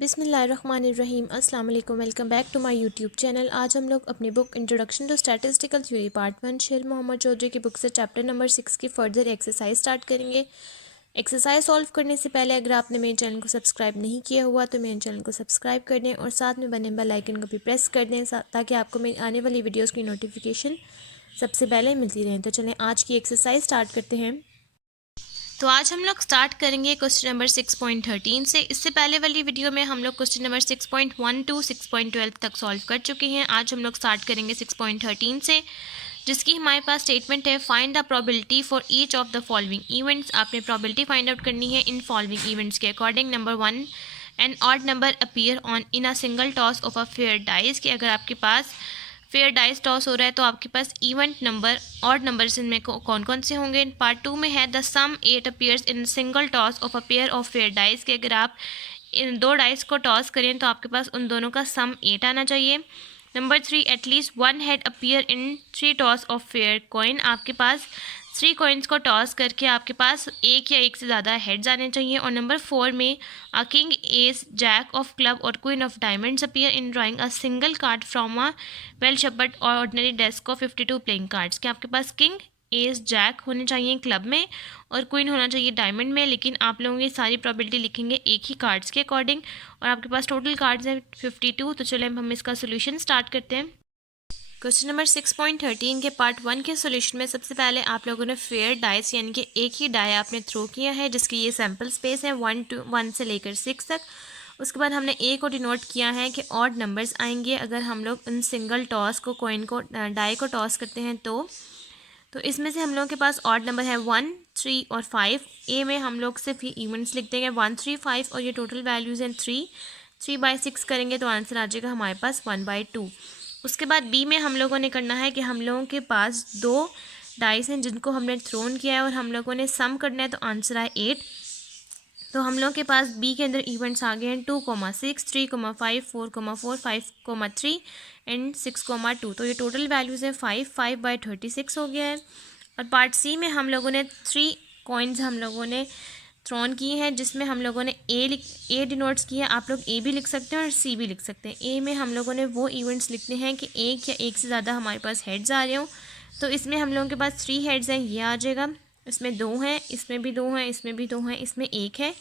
बिस्मिल्लाहिर्रहमानिर्रहीम। अस्सलाम वालेकुम। Welcome back to my YouTube channel. आज हम लोग अपनी book introduction to statistical theory part 1 Sher Mohammad Chaudhary की बुक से चैप्टर नंबर 6 की फर्दर एक्सरसाइज स्टार्ट करेंगे। एक्सरसाइज सॉल्व करने से पहले अगर आपने मेरे चैनल को सब्सक्राइब नहीं किया हुआ तो मेरे चैनल को सब्सक्राइब कर दें और साथ में बने बेल आइकन को भी प्रेस कर दें ताकि आपको मेरी आने वाली वीडियोज़ की नोटिफिकेशन सबसे पहले मिलती रहे। तो चलें आज की एक्सरसाइज स्टार्ट करते हैं। तो आज हम लोग स्टार्ट करेंगे क्वेश्चन नंबर 6.13 से। इससे पहले वाली वीडियो में हम लोग क्वेश्चन नंबर 6.1 to 6.12 तक सॉल्व कर चुके हैं। आज हम लोग स्टार्ट करेंगे 6.13 से, जिसकी हमारे पास स्टेटमेंट है find the probability for each of the following events. आपने प्रोबेबिलिटी फाइंड आउट करनी है इन फॉलोइंग इवेंट्स के according. Number 1, an odd number appear on in a single toss of a fair dice, कि अगर आपके पास फेयर डाइस टॉस हो रहा है तो आपके पास इवेंट नंबर ऑड नंबर्स इनमें कौन कौन से होंगे। पार्ट 2 में है the sum 8 appears in single toss of a pair of fair dice, कि अगर आप इन दो डाइस को टॉस करें तो आपके पास उन दोनों का सम 8 आना चाहिए। Number 3, at least one head appear in 3 toss of fair coin, आपके पास 3 कॉइन्स को टॉस करके आपके पास एक या एक से ज़्यादा हेड्स आने चाहिए। और नंबर 4 में a king ace jack of club और queen of diamonds appear in drawing a single card from a well shuffled और ordinary deck of 52 playing cards, के आपके पास किंग एस जैक होने चाहिए क्लब में और क्वीन होना चाहिए डायमंड में। लेकिन आप लोगों की सारी प्रोबेबिलिटी लिखेंगे एक ही कार्ड्स के अकॉर्डिंग और आपके पास टोटल कार्ड्स हैं 52। तो चले हम इसका सोल्यूशन स्टार्ट करते हैं। क्वेश्चन नंबर 6.13 के पार्ट 1 के सोल्यूशन में सबसे पहले आप लोगों ने फेयर डाइस यानी कि एक ही डाई आपने थ्रो किया है जिसकी ये सैम्पल स्पेस है 1 से लेकर 6 तक। उसके बाद हमने ए को डिनोट किया है कि ऑड नंबर्स आएंगे अगर हम लोग उन सिंगल टॉस को कॉइन को डाई को टॉस करते हैं तो इसमें से हम लोगों के पास ऑड नंबर है 1, 3 और 5। ए में हम लोग सिर्फ ये इवेंट्स लिख देंगे 1, 3, 5 और ये टोटल वैल्यूज़ हैं 3/6 करेंगे तो आंसर आ जाएगा हमारे पास 1/2। उसके बाद बी में हम लोगों ने करना है कि हम लोगों के पास 2 डाइस हैं जिनको हमने थ्रोन किया है और हम लोगों ने सम करना है तो आंसर आए 8। तो हम लोगों के पास बी के अंदर इवेंट्स आ गए हैं 2,6, 3,5, 4,4, 5,3 एंड 6,2। तो ये टोटल वैल्यूज़ हैं 5/36 हो गया है। और पार्ट सी में हम लोगों ने 3 कॉइन्स हम लोगों ने थ्रोन किए हैं जिसमें हम लोगों ने ए डिनोट्स किए हैं। आप लोग ए भी लिख सकते हैं और सी भी लिख सकते हैं। ए में हम लोगों ने वो इवेंट्स लिखने हैं कि एक या एक से ज़्यादा हमारे पास हेड्स आ रहे हों। तो इसमें हम लोगों के पास 3 हेड्स हैं, ये आ जाएगा। इसमें 2 हैं, इसमें भी 2 हैं, इसमें भी 2 हैं, इसमें 1 है,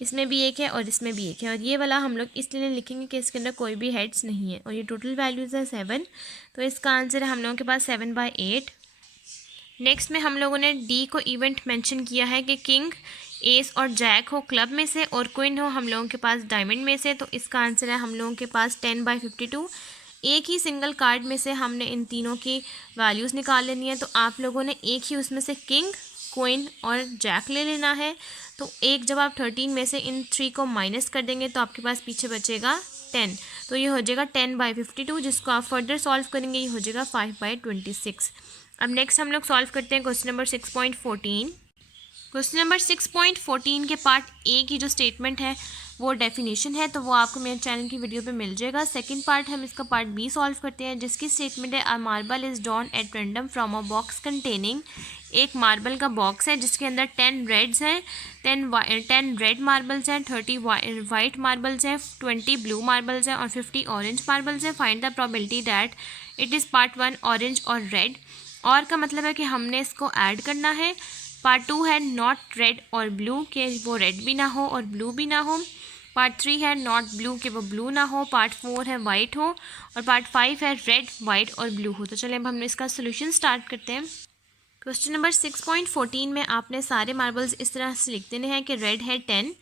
इसमें भी 1 है और इसमें भी 1 है। और ये वाला हम लोग इसलिए लिखेंगे कि इसके अंदर कोई भी हेड्स नहीं है। और ये टोटल वैल्यूज़ है 7। तो इसका आंसर है हम लोगों के पास 7/8। नेक्स्ट में हम लोगों ने डी को इवेंट मेंशन किया है कि किंग एस और जैक हो क्लब में से और क्वीन हो हम लोगों के पास डायमंड में से। तो इसका आंसर है हम लोगों के पास 10/52। एक ही सिंगल कार्ड में से हमने इन तीनों की वैल्यूज़ निकाल लेनी है। तो आप लोगों ने एक ही उसमें से किंग, क्वीन और जैक ले लेना है। तो एक जब आप 13 में से इन 3 को माइनस कर देंगे तो आपके पास पीछे बचेगा 10। तो ये हो जाएगा 10/52, जिसको आप फर्दर सॉल्व करेंगे ये हो जाएगा 5/26। अब नेक्स्ट हम लोग सॉल्व करते हैं क्वेश्चन नंबर 6.14। क्वेश्चन नंबर 6.14 के पार्ट ए की जो स्टेटमेंट है वो डेफिनेशन है, तो वो आपको मेरे चैनल की वीडियो पे मिल जाएगा। सेकंड पार्ट हम इसका पार्ट बी सॉल्व करते हैं जिसकी स्टेटमेंट है a marble is drawn at random from a box containing. एक मार्बल का बॉक्स है जिसके अंदर 10 रेड्स हैं, 10 रेड मार्बल्स हैं, 30 वाइट मार्बल्स हैं, 20 ब्लू मार्बल्स हैं और 50 ऑरेंज मार्बल्स हैं। Find the probability that it is part 1 orange और रेड। और का मतलब है कि हमने इसको ऐड करना है। पार्ट 2 है नॉट रेड और ब्लू, के वो रेड भी ना हो और ब्लू भी ना हो। पार्ट 3 है नॉट ब्लू, के वो ब्लू ना हो। पार्ट 4 है वाइट हो और पार्ट 5 है रेड, वाइट और ब्लू हो। तो चलिए अब हम इसका सोल्यूशन स्टार्ट करते हैं। क्वेश्चन नंबर 6.14 में आपने सारे मार्बल्स इस तरह से लिख देने हैं कि रेड है 10,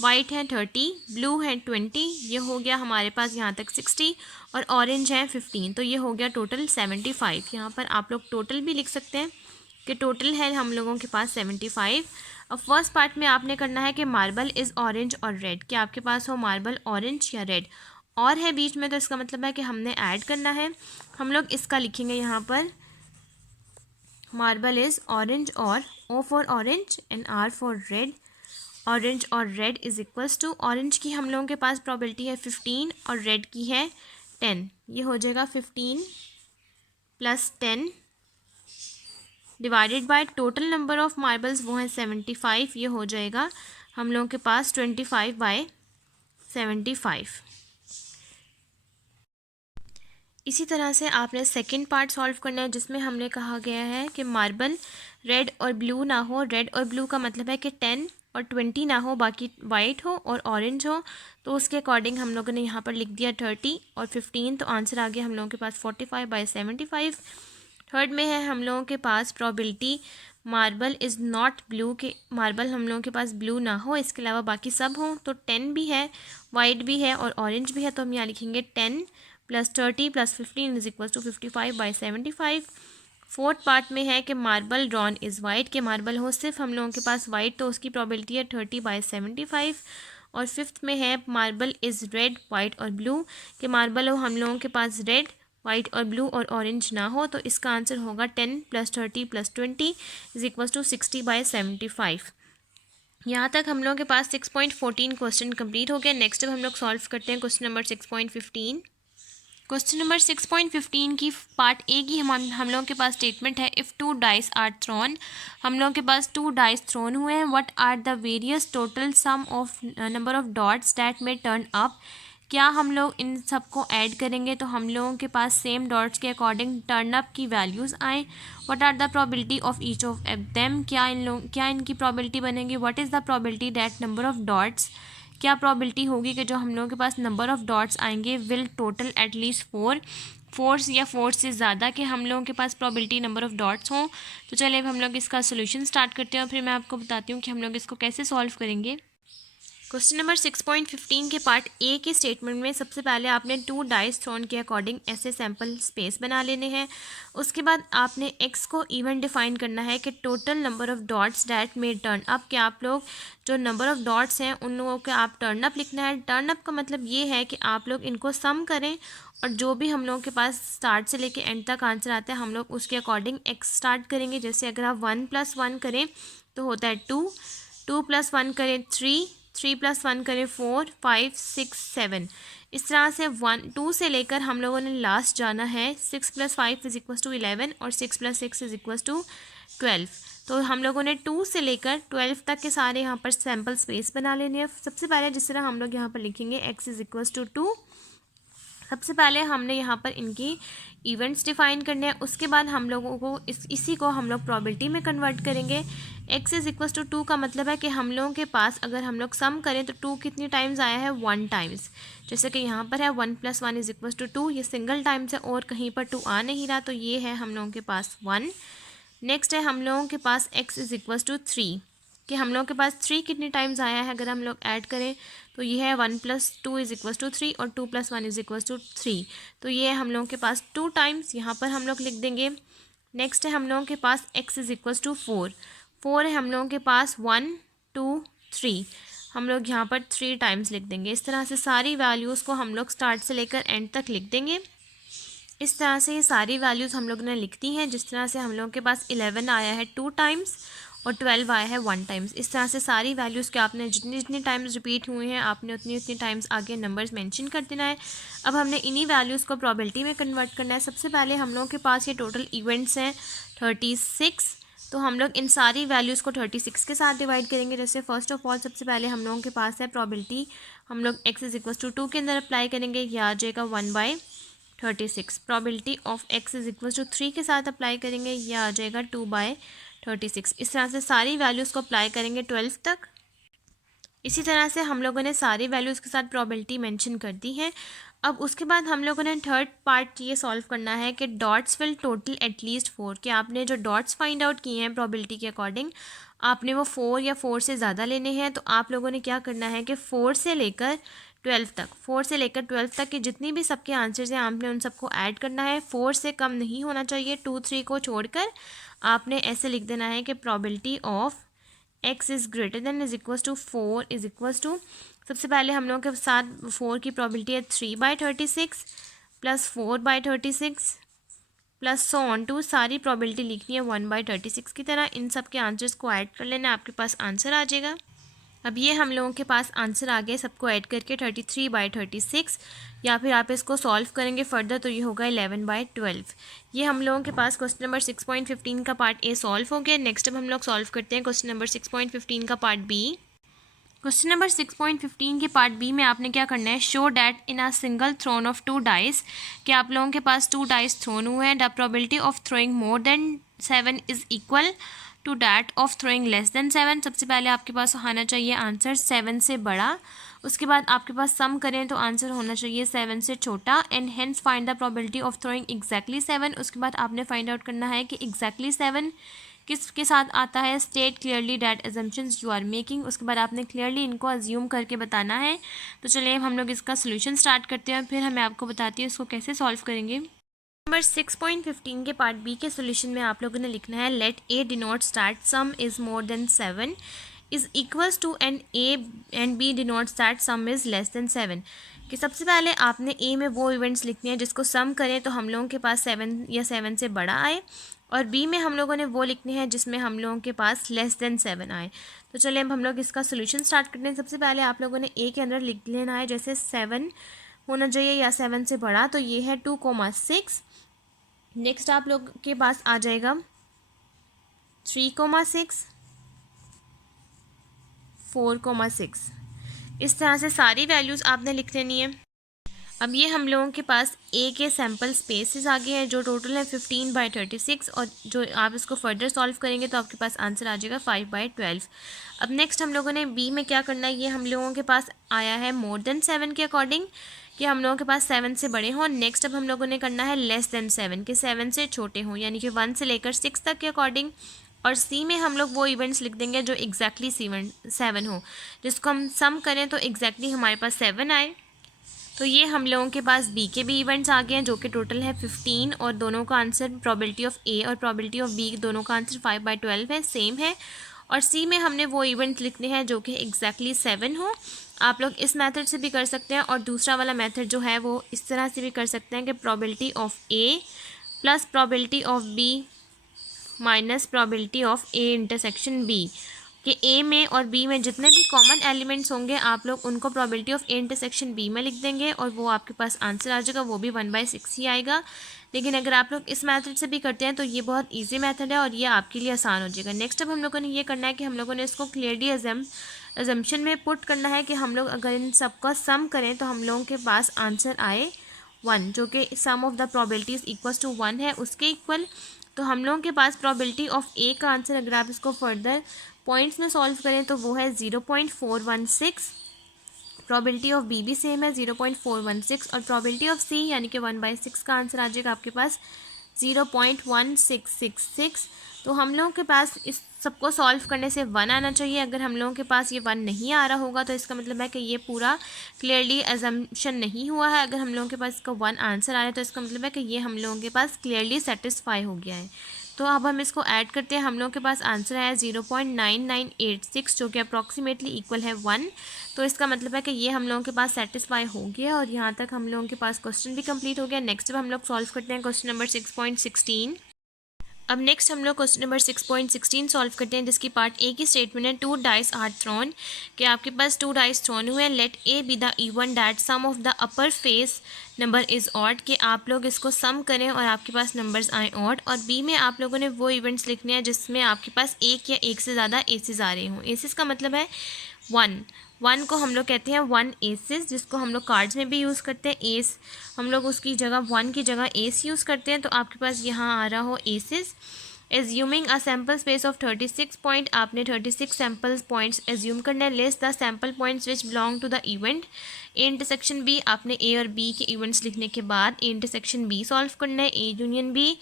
वाइट है 30, ब्लू है 20, ये हो गया हमारे पास यहाँ तक 60 और ऑरेंज है 15। तो ये हो गया टोटल 75। यहाँ पर आप लोग टोटल भी लिख सकते हैं कि टोटल है हम लोगों के पास 75। अब फर्स्ट पार्ट में आपने करना है कि मार्बल इज़ ऑरेंज और रेड, कि आपके पास हो मार्बल ऑरेंज या रेड। और है बीच में तो इसका मतलब है कि हमने ऐड करना है। हम लोग इसका लिखेंगे यहाँ पर मार्बल इज़ ऑरेंज और O for orange and R for red. Orange और red is equals to, orange की हम लोगों के पास प्रोबेबिलिटी है 15 और रेड की है 10। ये हो जाएगा 15 + 10 divided by total number of marbles वो है 75। ये हो जाएगा हम लोगों के पास 25/7। 75। इसी तरह से आपने सेकंड पार्ट सॉल्व करना है, जिसमें हमने कहा गया है कि मार्बल रेड और ब्लू ना हो। रेड और ब्लू का मतलब है कि 10 और 20 ना हो, बाकी वाइट हो और ऑरेंज हो। तो उसके अकॉर्डिंग हम लोगों ने यहाँ पर लिख दिया 30 और 15, तो आंसर आ गया हम लोगों के पास 45/75। थर्ड में है हम लोगों के पास probability marble is not blue, के मार्बल हम लोगों के पास ब्लू ना हो, इसके अलावा बाकी सब हों। तो 10 भी है, वाइट भी है और ऑरेंज भी है, तो हम यहाँ लिखेंगे 10 + 30 + 15 = 55/75। फोर्थ पार्ट में है कि मार्बल ड्रॉन इज़ वाइट, के मार्बल हो सिर्फ हम लोगों के पास वाइट, तो उसकी प्रोबेबिलिटी है 30/75। और फिफ्थ में है मार्बल इज़ रेड वाइट और ब्लू, के मार्बल हो हम लोगों के पास रेड वाइट और ब्लू और ऑरेंज ना हो, तो इसका आंसर होगा 10 + 30 + 20 = 60/75। यहाँ तक हम लोगों के पास 6.14 क्वेश्चन कंप्लीट हो गया। नेक्स्ट अब हम लोग सॉल्व करते हैं क्वेश्चन नंबर 6.15। क्वेश्चन नंबर 6.15 की पार्ट ए की हम लोगों के पास स्टेटमेंट है, इफ़ 2 डाइस आर थ्रोन, हम लोगों के पास 2 डाइस थ्रोन हुए हैं, what are the various total sum of number of dots that may turn up. क्या हम लोग इन सबको ऐड करेंगे तो हम लोगों के पास सेम डॉट्स के अकॉर्डिंग टर्न अप की वैल्यूज़ आए। What are the probability of each of them, क्या इनकी प्रोबेबिलिटी बनेगी। What is the probability that number of dots, क्या प्रोबेबिलिटी होगी कि जो हम लोगों के पास नंबर ऑफ़ डॉट्स आएंगे विल टोटल एटलीस्ट 4 या 4 से ज़्यादा के हम लोगों के पास प्रोबेबिलिटी नंबर ऑफ़ डॉट्स हों। तो चलिए अब हम लोग इसका सोल्यूशन स्टार्ट करते हैं और फिर मैं आपको बताती हूँ कि हम लोग इसको कैसे सॉल्व करेंगे। क्वेश्चन नंबर 6.15 के पार्ट ए के स्टेटमेंट में सबसे पहले आपने 2 डाइस थ्रोन के अकॉर्डिंग ऐसे सैम्पल स्पेस बना लेने हैं। उसके बाद आपने एक्स को इवन डिफाइन करना है कि total number of dots that में टर्न अप, कि आप लोग जो नंबर ऑफ़ डॉट्स हैं उन लोगों के आप टर्न अप लिखना है। टर्न अप का मतलब ये है कि आप लोग इनको सम करें और जो भी हम लोगों के पास स्टार्ट से लेके एंड तक आंसर आता है हम लोग उसके अकॉर्डिंग एक्स स्टार्ट करेंगे। जैसे अगर आप 1 + 1 करें तो होता है 2, 2 + 1 करें 3, 3 + 1 करें 4, 5, 6, 7। इस तरह से 2 से लेकर हम लोगों ने लास्ट जाना है 6 + 5 = 11 और 6 + 6 = 12। तो हम लोगों ने 2 से लेकर 12 तक के सारे यहाँ पर सैम्पल स्पेस बना लेने हैं। सबसे पहले जिस तरह हम लोग यहाँ पर लिखेंगे x = 2, सबसे पहले हमने यहाँ पर इनकी इवेंट्स डिफाइन करने हैं। उसके बाद हम लोगों को इसी को हम लोग प्रोबेबिलिटी में कन्वर्ट करेंगे। x = 2 का मतलब है कि हम लोगों के पास अगर हम लोग सम करें तो 2 कितनी टाइम्स आया है, 1 टाइम्स। जैसे कि यहाँ पर है 1 + 1 = 2, ये सिंगल टाइम्स है और कहीं पर 2 आ नहीं रहा, तो ये है हम लोगों के पास 1। नेक्स्ट है हम लोगों के पास x = 3, कि हम लोगों के पास 3 कितनी टाइम्स आया है। अगर हम लोग ऐड करें तो ये है 1 + 2 = 3 और 2 + 1 = 3, तो ये है हम लोगों के पास 2 टाइम्स, यहाँ पर हम लोग लिख देंगे। नेक्स्ट है हम लोगों के पास x = 4, 4 है हम लोगों के पास 1, 2, 3, हम लोग यहाँ पर 3 टाइम्स लिख देंगे। इस तरह से सारी वैल्यूज़ को हम लोग स्टार्ट से लेकर एंड तक लिख देंगे। इस तरह से ये सारी वैल्यूज़ हम लोग ने लिख दी हैं। जिस तरह से हम लोगों के पास 11 आया है 2 टाइम्स और 12 आया है 1 टाइम्स। इस तरह से सारी वैल्यूज़ के आपने जितनी जितनी टाइम्स रिपीट हुई हैं आपने उतनी उतनी टाइम्स आगे नंबर्स मेंशन कर देना है। अब हमने इन्हीं वैल्यूज़ को प्रोबेबिलिटी में कन्वर्ट करना है। सबसे पहले हम लोगों के पास ये टोटल इवेंट्स हैं 36, तो हम लोग इन सारी वैल्यूज़ को 36 के साथ डिवाइड करेंगे। जैसे फर्स्ट ऑफ ऑल सबसे पहले हम लोगों के पास है प्रोबेबिलिटी, हम लोग x = 2 के अंदर अप्लाई करेंगे, यह आ जाएगा 1/36। प्रोबेबिलिटी ऑफ x = 3 के साथ अप्लाई करेंगे, यह आ जाएगा 2/36। इस तरह से सारी वैल्यूज़ को अप्लाई करेंगे 12 तक। इसी तरह से हम लोगों ने सारी वैल्यूज़ के साथ प्रोबेबिलिटी मेंशन कर दी है। अब उसके बाद हम लोगों ने थर्ड पार्ट ये सॉल्व करना है कि डॉट्स विल टोटल एटलीस्ट 4, कि आपने जो डॉट्स फाइंड आउट किए हैं प्रोबेबिलिटी के अकॉर्डिंग आपने वो 4 या 4 से ज़्यादा लेने हैं। तो आप लोगों ने क्या करना है कि 4 से लेकर 12 तक, 4 से लेकर 12 तक के जितनी भी सबके आंसर्स हैं आपने उन सबको ऐड करना है। 4 से कम नहीं होना चाहिए, 2, 3 को छोड़कर आपने ऐसे लिख देना है कि probability of x is greater than = 4 = सबसे पहले हम लोगों के साथ 4 की प्रोबेबिलिटी है 3/36 + 4/36 प्लस सो ऑन टू, सारी प्रोबेबिलिटी लिखनी है 1/36 की तरह। इन सब के आंसर्स को ऐड कर लेना, आपके पास आंसर आ जाएगा। अब ये हम लोगों के पास आंसर आ गए सबको ऐड करके 33/36, या फिर आप इसको सॉल्व करेंगे फर्दर तो ये होगा 11/12। ये हम लोगों के पास क्वेश्चन नंबर 6.15 का पार्ट ए सॉल्व हो गया। नेक्स्ट अब हम लोग सॉल्व करते हैं क्वेश्चन नंबर 6.15 का पार्ट बी। क्वेश्चन नंबर 6.15 के पार्ट बी में आपने क्या करना है, show that in a single throne of 2 dice, कि आप लोगों के पास 2 डाइस थ्रोन हुए हैं, the probability of throwing more than 7 is equal to that of throwing less than 7। सबसे पहले आपके पास आना चाहिए आंसर 7 से बड़ा, उसके बाद आपके पास सम करें तो आंसर होना चाहिए 7 से छोटा, and hence find the probability of throwing exactly 7। उसके बाद आपने फाइंड आउट करना है कि एग्जैक्टली 7 किसके साथ आता है, state clearly that assumptions you are making. उसके बाद आपने क्लियरली इनको अज्यूम करके बताना है। तो चलिए हम लोग इसका सोल्यूशन स्टार्ट करते हैं, फिर मैं आपको बताती हूँ इसको कैसे सॉल्व करेंगे। नंबर 6.15 के पार्ट बी के सोल्यूशन में आप लोगों ने लिखना है, let A denotes that sum is more than 7 is equals to and A and B denotes that sum is less than 7। कि सबसे पहले आपने ए में वो इवेंट्स लिखने हैं जिसको सम करें तो हम लोगों के पास 7 या 7 से बड़ा आए, और बी में हम लोगों ने वो लिखने हैं जिसमें हम लोगों के पास लेस देन 7 आए। तो चलिए अब हम लोग इसका सोल्यूशन स्टार्ट करते हैं। सबसे पहले आप लोगों ने ए के अंदर लिख लेना है जैसे 7 होना चाहिए या 7 से बड़ा, तो ये है 2,6। नेक्स्ट आप लोग के पास आ जाएगा 3,6, 4,6। इस तरह से सारी वैल्यूज़ आपने लिख लेनी है। अब ये हम लोगों के पास ए के सैम्पल स्पेसेस आ गए हैं जो टोटल है 15/36, और जो आप इसको फर्दर सॉल्व करेंगे तो आपके पास आंसर आ जाएगा 5/12। अब नेक्स्ट हम लोगों ने बी में क्या करना है, ये हम लोगों के पास आया है मोर देन 7 के अकॉर्डिंग, कि हम लोगों के पास 7 से बड़े हों। नेक्स्ट अब हम लोगों ने करना है लेस देन 7, के 7 से छोटे हों, यानी कि 1 से लेकर 6 तक के अकॉर्डिंग। और सी में हम लोग वो इवेंट्स लिख देंगे जो एग्जैक्टली 7 हो, जिसको हम सम करें तो एग्जैक्टली हमारे पास 7 आए। तो ये हम लोगों के पास बी के भी इवेंट्स आ गए हैं जो कि टोटल है 15, और दोनों का आंसर प्रोबेबिलिटी ऑफ ए और प्रोबेबिलिटी ऑफ बी दोनों का आंसर 5/12 है, सेम है। और सी में हमने वो इवेंट लिखने हैं जो कि एग्जैक्टली 7 हो। आप लोग इस मेथड से भी कर सकते हैं, और दूसरा वाला मेथड जो है वो इस तरह से भी कर सकते हैं कि probability of A plus probability of B minus probability of A intersection B, कि ए में और बी में जितने भी कॉमन एलिमेंट्स होंगे आप लोग उनको probability of A intersection B में लिख देंगे, और वो आपके पास आंसर आ जाएगा, वो भी 1/6 ही आएगा। लेकिन अगर आप लोग इस मेथड से भी करते हैं तो ये बहुत इजी मेथड है और ये आपके लिए आसान हो जाएगा। नेक्स्ट अब हम लोगों ने ये करना है कि हम लोगों ने इसको क्लियरली अजम्पशन में पुट करना है कि हम लोग अगर इन सबका सम करें तो हम लोगों के पास आंसर आए 1, जो कि sum of the probabilities equals to 1 है, उसके इक्वल। तो हम लोगों के पास प्रोबेबिलिटी ऑफ ए का आंसर अगर आप इसको फर्दर पॉइंट्स में सॉल्व करें तो वो है 0.416। प्रोबेबिलिटी ऑफ बी भी सेम है 0.416, और प्रोबेबिलिटी ऑफ सी यानी कि 1/6 का आंसर आ जाएगा आपके पास 0.1666। तो हम लोगों के पास इस सबको सॉल्व करने से 1 आना चाहिए। अगर हम लोगों के पास ये 1 नहीं आ रहा होगा तो इसका मतलब है कि ये पूरा क्लियरली अजम्पशन नहीं हुआ है। अगर हम लोगों के पास इसका 1 आंसर आ रहा है तो इसका मतलब है कि ये हम लोगों के पास क्लियरली सेटिस्फाई हो गया है। तो अब हम इसको ऐड करते हैं। हम लोगों के पास आंसर आया 0.9986, जो कि अप्रॉक्सीमेटली इक्वल है 1। तो इसका मतलब है कि ये हम लोगों के पास सेटिस्फाई हो गया, और यहाँ तक हम लोगों के पास क्वेश्चन भी कंप्लीट हो गया। नेक्स्ट अब हम लोग सॉल्व करते हैं क्वेश्चन नंबर 6.16। अब नेक्स्ट हम लोग क्वेश्चन नंबर 6.16 सॉल्व करते हैं, जिसकी पार्ट ए की स्टेटमेंट है 2 डाइस आर थ्रोन, कि आपके पास 2 डाइस थ्रोन हुए हैं, let A be the event that sum of the upper face number is odd, कि आप लोग इसको सम करें और आपके पास नंबर्स आए ऑड। और बी में आप लोगों ने वो इवेंट्स लिखने हैं जिसमें आपके पास एक या एक से ज़्यादा एसेस आ रहे हों। एसेस का मतलब है 1 को हम लोग कहते हैं 1 एसेस, जिसको हम लोग कार्ड्स में भी यूज़ करते हैं। एस हम लोग उसकी जगह 1 की जगह एस यूज़ करते हैं। तो आपके पास यहाँ आ रहा हो एसेस। Assuming a sample space of 36 point, आपने 36 सैम्पल पॉइंट्स एज्यूम करना है। List the sample points which belong to the event A intersection B, आपने ए और बी के इवेंट्स लिखने के बाद ए इंटरसेक्शन बी सॉल्व करना है, A union B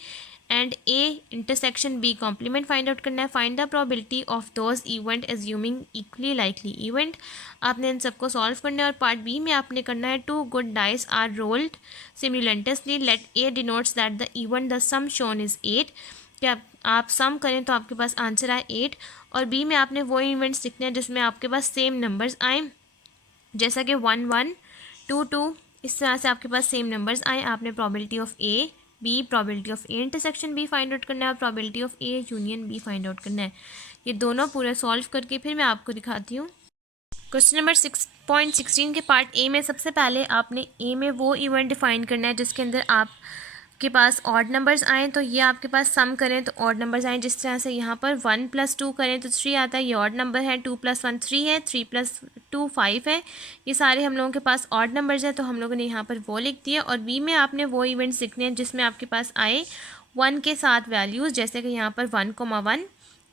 and A intersection B complement find out करना है। Find the probability of those event assuming equally likely event, आपने इन सबको सॉल्व करना है। और पार्ट बी में आपने करना है 2 good dice are rolled simultaneously, let A denotes that the event the sum shown is 8, क्या आप सम करें तो आपके पास आंसर आए 8। और बी में आपने वो इवेंट्स लिखने हैं जिसमें आपके पास सेम नंबर्स आए, जैसा कि 1 1 2 2, इस तरह से आपके पास सेम नंबर्स आए। आपने probability of A B, probability of A intersection B find out करना है, और probability of A union B find out करना है। ये दोनों पूरे सॉल्व करके फिर मैं आपको दिखाती हूँ। क्वेश्चन नंबर 6.16 के पार्ट ए में सबसे पहले आपने ए में वो इवेंट डिफाइन करना है जिसके अंदर आप के पास ऑड नंबर्स आएँ तो ये आपके पास सम करें तो ऑड नंबर्स आएँ। जिस तरह से यहाँ पर 1 + 2 करें तो 3 आता है, ये ऑड नंबर है। 2 + 1 3 है, 3 + 2 5 है। ये सारे हम लोगों के पास ऑड नंबर्स हैं, तो हम लोगों ने यहाँ पर वो लिख दिया। और बी में आपने वो इवेंट्स लिखने हैं जिसमें आपके पास आए 1 के साथ वैल्यूज़, जैसे कि यहाँ पर 1,1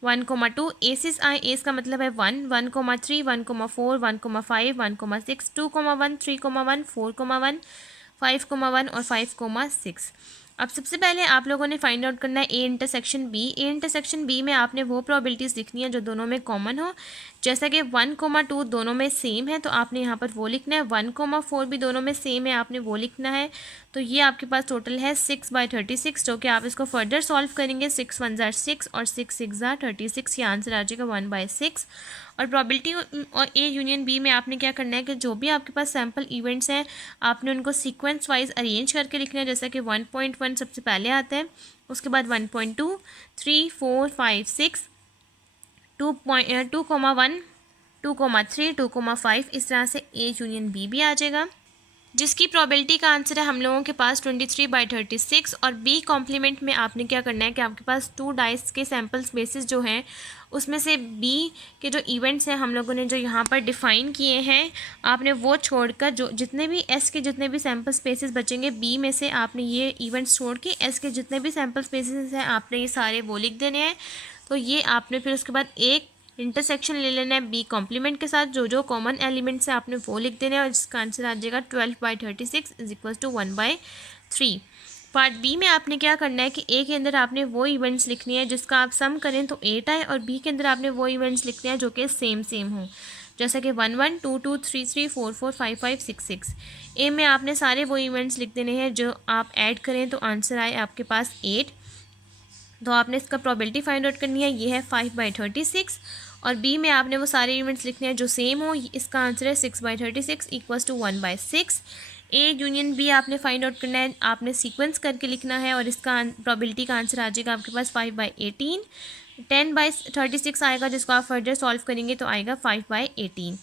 1,2 एसिस आए। एस का मतलब है 1 1,3 1,4 1,5 1,6 2,1 3,1 4,1 5,1 और 5,6। अब सबसे पहले आप लोगों ने फाइंड आउट करना है A intersection B. A intersection B में आपने वो प्रोबेबिलिटीज़ लिखनी है जो दोनों में कॉमन हो। जैसा कि 1,2 दोनों में सेम है तो आपने यहाँ पर वो लिखना है। 1,4 भी दोनों में सेम है, आपने वो लिखना है। तो ये आपके पास टोटल है 6/36, जो कि आप इसको फर्दर सॉल्व करेंगे। 6 1 ज़ा 6 और 6 6 ज़ा 36, ये आंसर आ जाएगा 1/6। और प्रोबेबिलिटी और ए यूनियन बी में आपने क्या करना है कि जो भी आपके पास सैम्पल इवेंट्स हैं आपने उनको सीक्वेंस वाइज अरेंज करके लिखना है। जैसा कि 1.1 सबसे पहले आता है, उसके बाद 1.2 3 4 5 6 2.1 2,3 2,5, इस तरह से ए यूनियन बी भी आ जाएगा, जिसकी प्रोबेबिलिटी का आंसर है हम लोगों के पास 23/36। और बी कॉम्प्लीमेंट में आपने क्या करना है कि आपके पास 2 डाइस के सैम्पल स्पेसेस जो हैं उसमें से बी के जो इवेंट्स हैं हम लोगों ने जो यहाँ पर डिफ़ाइन किए हैं, आपने वो छोड़कर जो जितने भी एस के जितने भी सैम्पल स्पेसेस बचेंगे बी में से आपने ये इवेंट्स छोड़ के एस के जितने भी सैम्पल स्पेसेस हैं आपने ये सारे वो लिख देने हैं। तो ये आपने फिर उसके बाद एक इंटरसेक्शन ले लेना है बी कॉम्प्लीमेंट के साथ, जो जो कॉमन एलिमेंट्स है आपने वो लिख देना है और इसका आंसर आ जाएगा 12/36 = 1/3। पार्ट बी में आपने क्या करना है कि ए के अंदर आपने वो इवेंट्स लिखनी है जिसका आप सम करें तो 8 आए, और बी के अंदर आपने वो इवेंट्स लिखने हैं जो कि सेम हों, जैसा कि 1 1 2 2 3 3 4 4 5 5 6 6। ए में आपने सारे वो इवेंट्स लिख देने हैं जो आप ऐड करें तो आंसर आए आपके पास 8। तो आपने इसका प्रोबेबिलिटी फाइंड आउट करनी है, ये है 5/36। और बी में आपने वो सारे इवेंट्स लिखने हैं जो सेम हो, इसका आंसर है 6/36 = 1/6। ए यूनियन बी आपने फाइंड आउट करना है, आपने सीक्वेंस करके लिखना है और इसका प्रोबेबिलिटी का आंसर आ जाएगा आपके पास 5/18। 10/36 आएगा जिसको आप फर्दर सॉल्व करेंगे तो आएगा 5/18।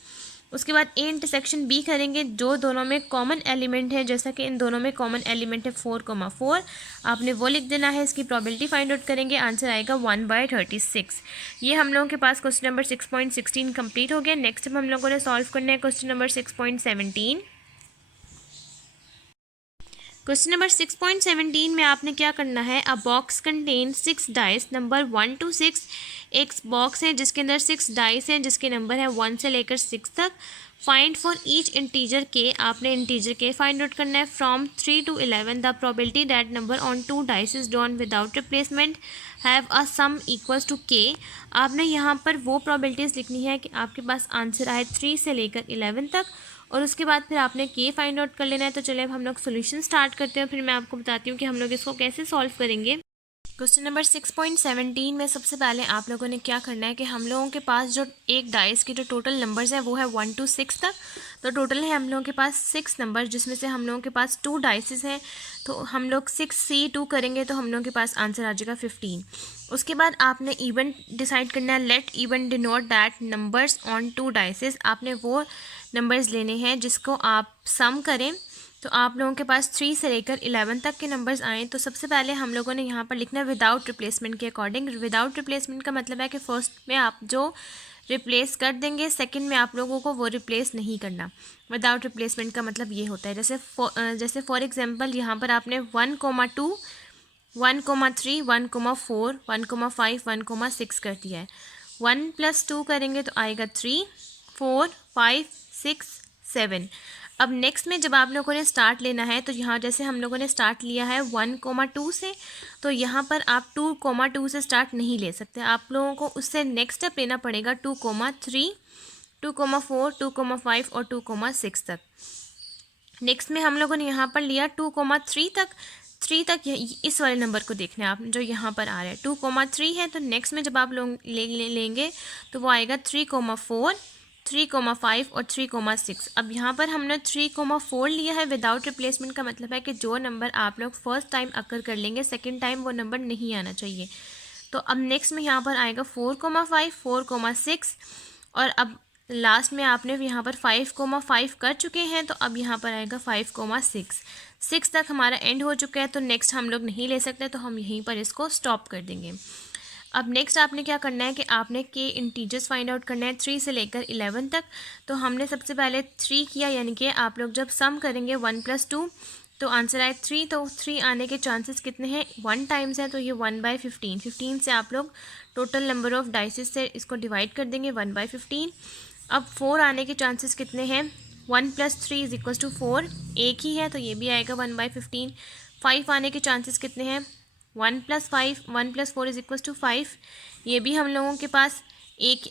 उसके बाद ए इंटरसेक्शन बी करेंगे, जो दोनों में कॉमन एलिमेंट है, जैसा कि इन दोनों में कॉमन एलिमेंट है 4,4, आपने वो लिख देना है। इसकी प्रोबेबिलिटी फाइंड आउट करेंगे, आंसर आएगा 1/36। ये हम लोगों के पास क्वेश्चन नंबर 6.16 कंप्लीट हो गया। नेक्स्ट हम लोगों ने सॉल्व करना है क्वेश्चन नंबर 6.17। क्वेश्चन नंबर 6.17 में आपने क्या करना है, अ box contain 6 dice number 1 to 6। एक बॉक्स है जिसके अंदर 6 डाइस हैं जिसके नंबर है 1 से लेकर 6 तक। फाइंड फॉर ईच इंटीजर के, आपने इंटीजर के फाइंड आउट करना है from 3 to 11। The probability that number on 2 dice is drawn without replacement have a sum equals to K. आपने यहाँ पर वो प्रोबेबिलिटीज़ लिखनी है कि आपके पास आंसर आए 3 से लेकर 11 तक, और उसके बाद फिर आपने के फाइंड आउट कर लेना है। तो चलिए अब हम लोग सोल्यूशन स्टार्ट करते हैं, फिर मैं आपको बताती हूँ कि हम लोग इसको कैसे सॉल्व करेंगे। क्वेश्चन नंबर 6.17 में सबसे पहले आप लोगों ने क्या करना है कि हम लोगों के पास जो एक डाइस की जो टोटल नंबर्स है वो है 1 to 6 तक। तो टोटल है हम लोगों के पास 6 नंबर, जिसमें से हम लोगों के पास 2 डाइसेस हैं। तो हम लोग 6C2 करेंगे तो हम लोगों के पास आंसर आ जाएगा 15। उसके बाद आपने इवेंट डिसाइड करना है। Let event denote that numbers on 2 dices. आपने वो नंबर्स लेने हैं जिसको आप सम करें तो आप लोगों के पास 3 से लेकर 11 तक के नंबर्स आए। तो सबसे पहले हम लोगों ने यहाँ पर लिखना है विदाउट रिप्लेसमेंट के अकॉर्डिंग। विदाउट रिप्लेसमेंट का मतलब है कि फर्स्ट में आप जो रिप्लेस कर देंगे सेकंड में आप लोगों को वो रिप्लेस नहीं करना। विदाउट रिप्लेसमेंट का मतलब ये होता है, जैसे फॉर एग्जांपल यहाँ पर आपने 1,2 1,3 1,4 1,5 1,6 कर दिया है। 1 + 2 करेंगे तो आएगा 3 4 5 6 7। अब नेक्स्ट में जब आप लोगों ने स्टार्ट लेना है तो यहाँ जैसे हम लोगों ने स्टार्ट लिया है 1,2 से, तो यहाँ पर आप 2,2 से स्टार्ट नहीं ले सकते। आप लोगों को उससे नेक्स्ट स्टेप लेना पड़ेगा 2,3 2,4 2,5 और 2,6 तक। नेक्स्ट में हम लोगों ने यहाँ पर लिया 2,3 तक। 3 तक इस वाले नंबर को देखना है आप, जो यहाँ पर आ रहा है 2,3 है। तो नेक्स्ट में जब आप लोग लेंगे तो वो आएगा 3,4 3,5 और 3,6। अब यहाँ पर हमने 3,4 लिया है विदाउट रिप्लेसमेंट का मतलब है कि जो नंबर आप लोग फर्स्ट टाइम अकर कर लेंगे सेकंड टाइम वो नंबर नहीं आना चाहिए। तो अब नेक्स्ट में यहाँ पर आएगा 4,5 4,6, और अब लास्ट में आपने यहाँ पर 5,5 कर चुके हैं तो अब यहाँ पर आएगा 5,6। 6 तक हमारा एंड हो चुका है, तो नेक्स्ट हम लोग नहीं ले सकते, तो हम यहीं पर इसको स्टॉप कर देंगे। अब नेक्स्ट आपने क्या करना है कि आपने के इंटीजर्स फाइंड आउट करना है 3 से लेकर 11 तक। तो हमने सबसे पहले 3 किया, यानी कि आप लोग जब सम करेंगे 1 + 2 तो आंसर आए 3। तो 3 आने के चांसेस कितने हैं, 1 टाइम्स है, तो ये 1/15। 15 से आप लोग टोटल नंबर ऑफ डाइसेस से इसको डिवाइड कर देंगे 1/15। अब 4 आने के चांसेस कितने हैं, 1 + 3 = 4, एक ही है तो ये भी आएगा 1/15। 5 आने के चांसेस कितने हैं, 1 + 5 1 + 4 = 5, ये भी हम लोगों के पास एक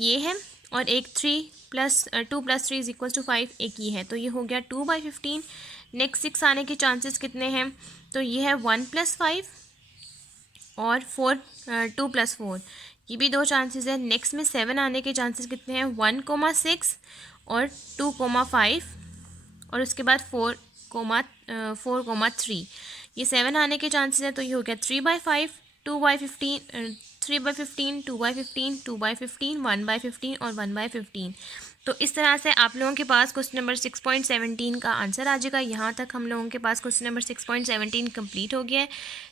ये है, और एक 2 + 3 = 5, एक ये है, तो ये हो गया 2/15। नेक्स्ट 6 आने के चांसेस कितने हैं, तो ये है 1 + 5 और 2 + 4, ये भी 2 चांसेस है। नेक्स्ट में 7 आने के चांसेस कितने हैं, 1,6 और 2,5, और उसके बाद 4,3, ये 7 आने के चांसेस है, तो ये हो गया 3/5, 2/15, 3/15, 2/15, 2/15, 1/15 और 1/15। तो इस तरह से आप लोगों के पास क्वेश्चन नंबर 6.17 का आंसर आ जाएगा। यहाँ तक हम लोगों के पास क्वेश्चन नंबर 6.17 कंप्लीट हो गया है।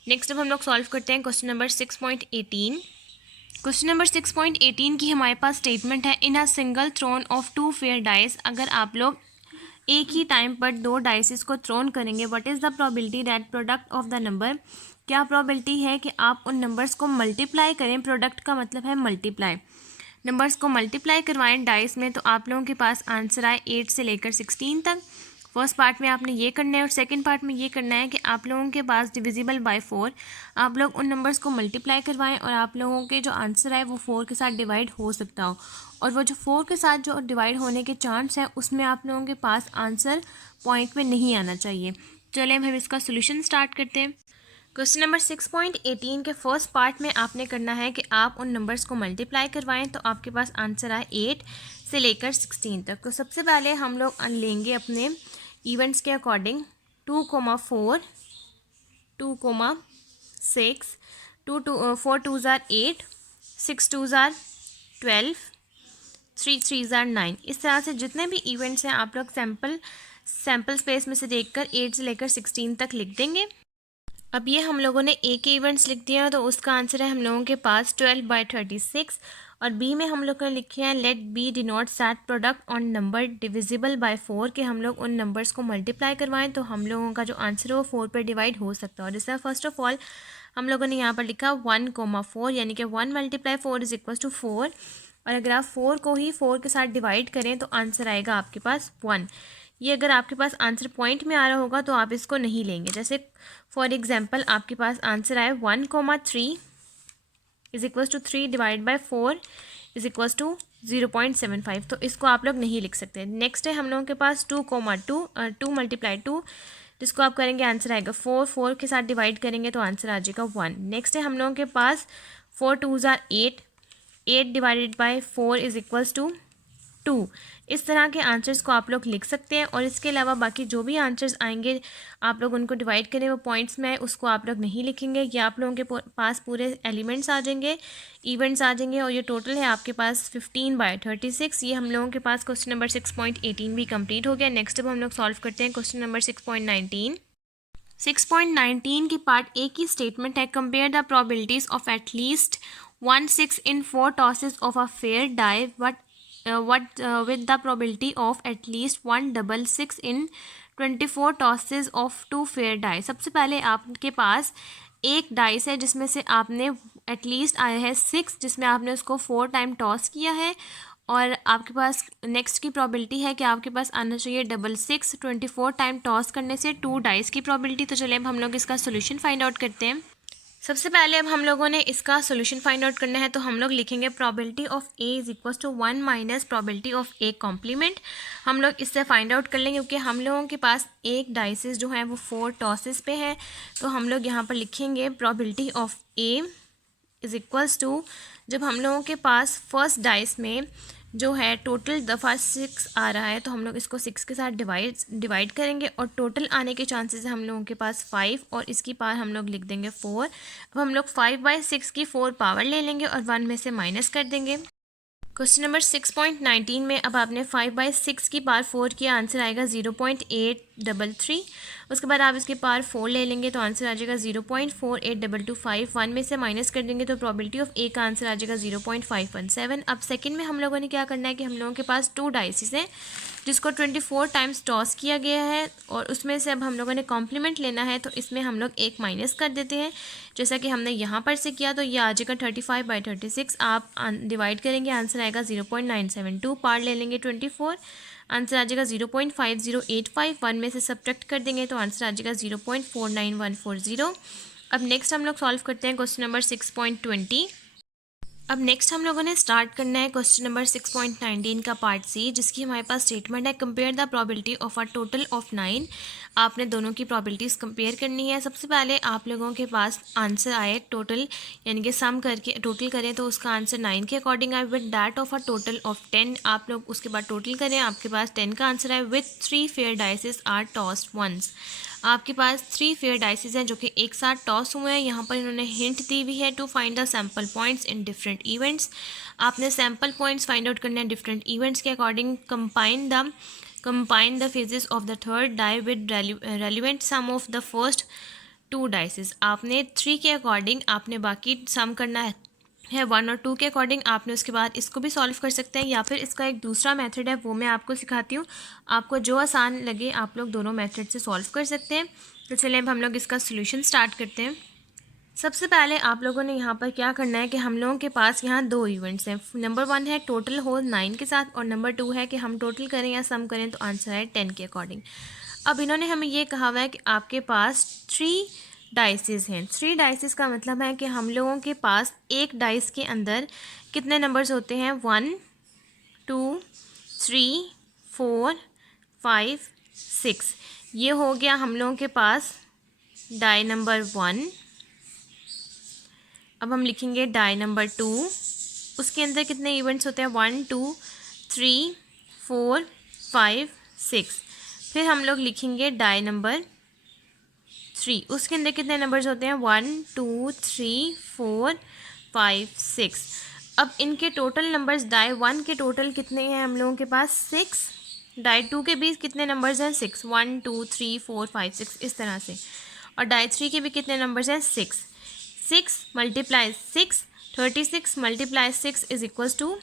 नेक्स्ट अब हम लोग सॉल्व करते हैं क्वेश्चन नंबर 6.18। क्वेश्चन नंबर 6.18 की हमारे पास स्टेटमेंट है, in a single throne of 2 fair dice, अगर आप लोग एक ही टाइम पर 2 डाइसेस को थ्रोन करेंगे, what is the probability that product of the number, क्या प्रोबेबिलिटी है कि आप उन नंबर्स को मल्टीप्लाई करें, प्रोडक्ट का मतलब है मल्टीप्लाई, नंबर्स को मल्टीप्लाई करवाएं डाइस में, तो आप लोगों के पास आंसर आए 8 से लेकर 16 तक। फर्स्ट पार्ट में आपने ये करना है, और सेकंड पार्ट में ये करना है कि आप लोगों के पास डिविजिबल बाय 4, आप लोग उन नंबर्स को मल्टीप्लाई करवाएं और आप लोगों के जो आंसर है वो 4 के साथ डिवाइड हो सकता हो, और वो जो 4 के साथ जो डिवाइड होने के चांस है उसमें आप लोगों के पास आंसर पॉइंट में नहीं आना चाहिए। चलिए हम इसका सोल्यूशन स्टार्ट करते हैं। क्वेश्चन नंबर 6.18 के फर्स्ट पार्ट में आपने करना है कि आप उन नंबर्स को मल्टीप्लाई करवाएं, तो आपके पास आंसर आए 8 से लेकर 16 तक। तो सबसे पहले हम लोग लेंगे अपने इवेंट्स के according 2,4, 2,6, 4 2s are 8, 6 2s are 12, 3 3s are 9। इस तरह से जितने भी इवेंट्स हैं आप लोग सैम्पल स्पेस में से देखकर 8 से लेकर 16 तक लिख देंगे। अब ये हम लोगों ने ए के इवेंट्स लिख दिए हैं, तो उसका आंसर है हम लोगों के पास 12/36, और बी में हम लोग ने लिखे हैं let B denote that product on number divisible by 4, कि हम लोग उन नंबर्स को मल्टीप्लाई करवाएं तो हम लोगों का जो आंसर है वो 4 पर डिवाइड हो सकता है। और जैसे फर्स्ट ऑफ ऑल हम लोगों ने यहाँ पर लिखा 1,4, यानी कि 1 × 4 = 4, और अगर आप 4 को ही 4 के साथ डिवाइड करें तो आंसर आएगा आपके पास 1। ये अगर आपके पास आंसर पॉइंट में आ रहा होगा तो आप इसको नहीं लेंगे। जैसे फॉर एग्जांपल आपके पास आंसर आए 1,3 = 3 डिवाइड बाय 4 = 0.75, तो इसको आप लोग नहीं लिख सकते। नेक्स्ट है हम लोगों के पास 2 × 2, जिसको आप करेंगे आंसर आएगा 4 के साथ डिवाइड करेंगे तो आंसर आ जाएगा 1। नेक्स्ट है हम लोगों के पास 4 2s are 8, 8 डिवाइडेड बाय 4 = 2। इस तरह के आंसर्स को आप लोग लिख सकते हैं, और इसके अलावा बाकी जो भी आंसर्स आएंगे आप लोग उनको डिवाइड करें वो पॉइंट्स में, उसको आप लोग नहीं लिखेंगे। ये आप लोगों के पास पूरे एलिमेंट्स आ जाएंगे, इवेंट्स आ जाएंगे, और ये टोटल है आपके पास 15/36। ये हम लोगों के पास क्वेश्चन नंबर 6.18 भी कंप्लीट हो गया। नेक्स्ट अब हम लोग सॉल्व करते हैं क्वेश्चन नंबर 6.19। 6.19 की पार्ट ए की स्टेटमेंट है, compare the probabilities of at least 1/6 in 4 tosses of a fair die with the probability of at least 1/6 in 24 tosses of 2 fair die। सबसे पहले आपके पास एक डाइस है जिसमें से आपने एटलीस्ट आया है 6, जिसमें आपने उसको 4 टाइम टॉस किया है, और आपके पास नेक्स्ट की प्रोबेबिलिटी है कि आपके पास आना चाहिए 666 24 टाइम टॉस करने से 2 डाइस की प्रोबेबिलिटी। तो चलिए अब हम लोग इसका सोल्यूशन फाइंड आउट करते हैं। सबसे पहले अब हम लोगों ने इसका सोल्यूशन फाइंड आउट करना है, तो हम लोग लिखेंगे probability of A = 1 minus probability of A complement. हम लोग इससे फाइंड आउट कर लेंगे क्योंकि हम लोगों के पास एक डाइसेस जो है वो 4 टॉसेस पे है, तो हम लोग यहाँ पर लिखेंगे प्रोबेबिलिटी ऑफ ए = जब हम लोगों के पास फर्स्ट डाइस में जो है टोटल दफ़ा 6 आ रहा है, तो हम लोग इसको 6 के साथ डिवाइड करेंगे, और टोटल आने के चांसेस है हम लोगों के पास 5, और इसकी पावर हम लोग लिख देंगे 4। अब हम लोग 5/6 की 4 पावर ले लेंगे और 1 में से माइनस कर देंगे। क्वेश्चन नंबर 6.19 में अब आपने 5/6 की पावर 4 किया, आंसर आएगा 0.8 33। उसके बाद आप इसके पावर 4 ले लेंगे तो आंसर आ जाएगा 0.48225। 1 में से माइनस कर देंगे तो प्रोबेबिलिटी ऑफ ए का आंसर आ जाएगा 0.517। अब सेकंड में हम लोगों ने क्या करना है कि हम लोगों के पास 2 डाइसिस हैं जिसको 24 टाइम्स टॉस किया गया है और उसमें से अब हम लोगों ने कॉम्प्लीमेंट लेना है, तो इसमें हम लोग एक माइनस कर देते हैं जैसा कि हमने यहाँ पर से किया। तो ये आ जाएगा 35/36। आप डिवाइड करेंगे, आंसर आएगा 0.972। पार्ट ले लेंगे 24, आंसर आ जाएगा 0.5085। 1 में से सब्ट्रैक्ट कर देंगे तो आंसर आ जाएगा 0.49140। अब नेक्स्ट हम लोग सॉल्व करते हैं क्वेश्चन नंबर 6.20। अब नेक्स्ट हम लोगों ने स्टार्ट करना है क्वेश्चन नंबर 6.19 का पार्ट सी, जिसकी हमारे पास स्टेटमेंट है compare the probability of a total of 9। आपने दोनों की प्रोबेबिलिटीज़ कंपेयर करनी है। सबसे पहले आप लोगों के पास आंसर आए टोटल, यानी कि सम करके टोटल करें तो उसका आंसर 9 के अकॉर्डिंग आए with that of a total of 10। आप लोग उसके बाद टोटल करें, आपके पास 10 का आंसर आए with 3 fair dices are tossed once. आपके पास 3 फेयर डाइसेस हैं जो कि एक साथ टॉस हुए हैं। यहाँ पर इन्होंने हिंट दी हुई है to find the sample points in different events. आपने सैम्पल पॉइंट्स फाइंड आउट करने हैं डिफरेंट इवेंट्स के according. Combine the phases of the third die with relevant sum of the first 2 dices. आपने 3 के अकॉर्डिंग आपने बाकी सम करना है 1 और 2 के अकॉर्डिंग। आपने उसके बाद इसको भी सॉल्व कर सकते हैं या फिर इसका एक दूसरा मेथड है वो मैं आपको सिखाती हूँ। आपको जो आसान लगे आप लोग दोनों मेथड से सॉल्व कर सकते हैं। तो चलिए अब हम लोग इसका सोल्यूशन स्टार्ट करते हैं। सबसे पहले आप लोगों ने यहाँ पर क्या करना है कि हम लोगों के पास यहाँ 2 इवेंट्स हैं। नंबर 1 है टोटल हो 9 के साथ और नंबर 2 है कि हम टोटल करें या सम करें तो आंसर है 10 के अकॉर्डिंग। अब इन्होंने हमें ये कहा हुआ है कि आपके पास 3 डाइसेस हैं। 3 डाइसेस का मतलब है कि हम लोगों के पास एक डाइस के अंदर कितने नंबर्स होते हैं 1 2 3 4 5 6। ये हो गया हम लोगों के पास डाई नंबर 1। अब हम लिखेंगे डाई नंबर 2। उसके अंदर कितने इवेंट्स होते हैं 1 2 3 4 5 6। फिर हम लोग लिखेंगे डाई नंबर 3। उसके अंदर कितने नंबर्स होते हैं 1 2 3 4 5 6। अब इनके टोटल नंबर्स डाई 1 के टोटल कितने हैं हम लोगों के पास 6। डाई 2 के भी कितने नंबर्स हैं 6 1 2 3 4 5 6 इस तरह से। और डाई 3 के भी कितने नंबर्स हैं 6 6 multiply 6 36 multiply 6 is equals to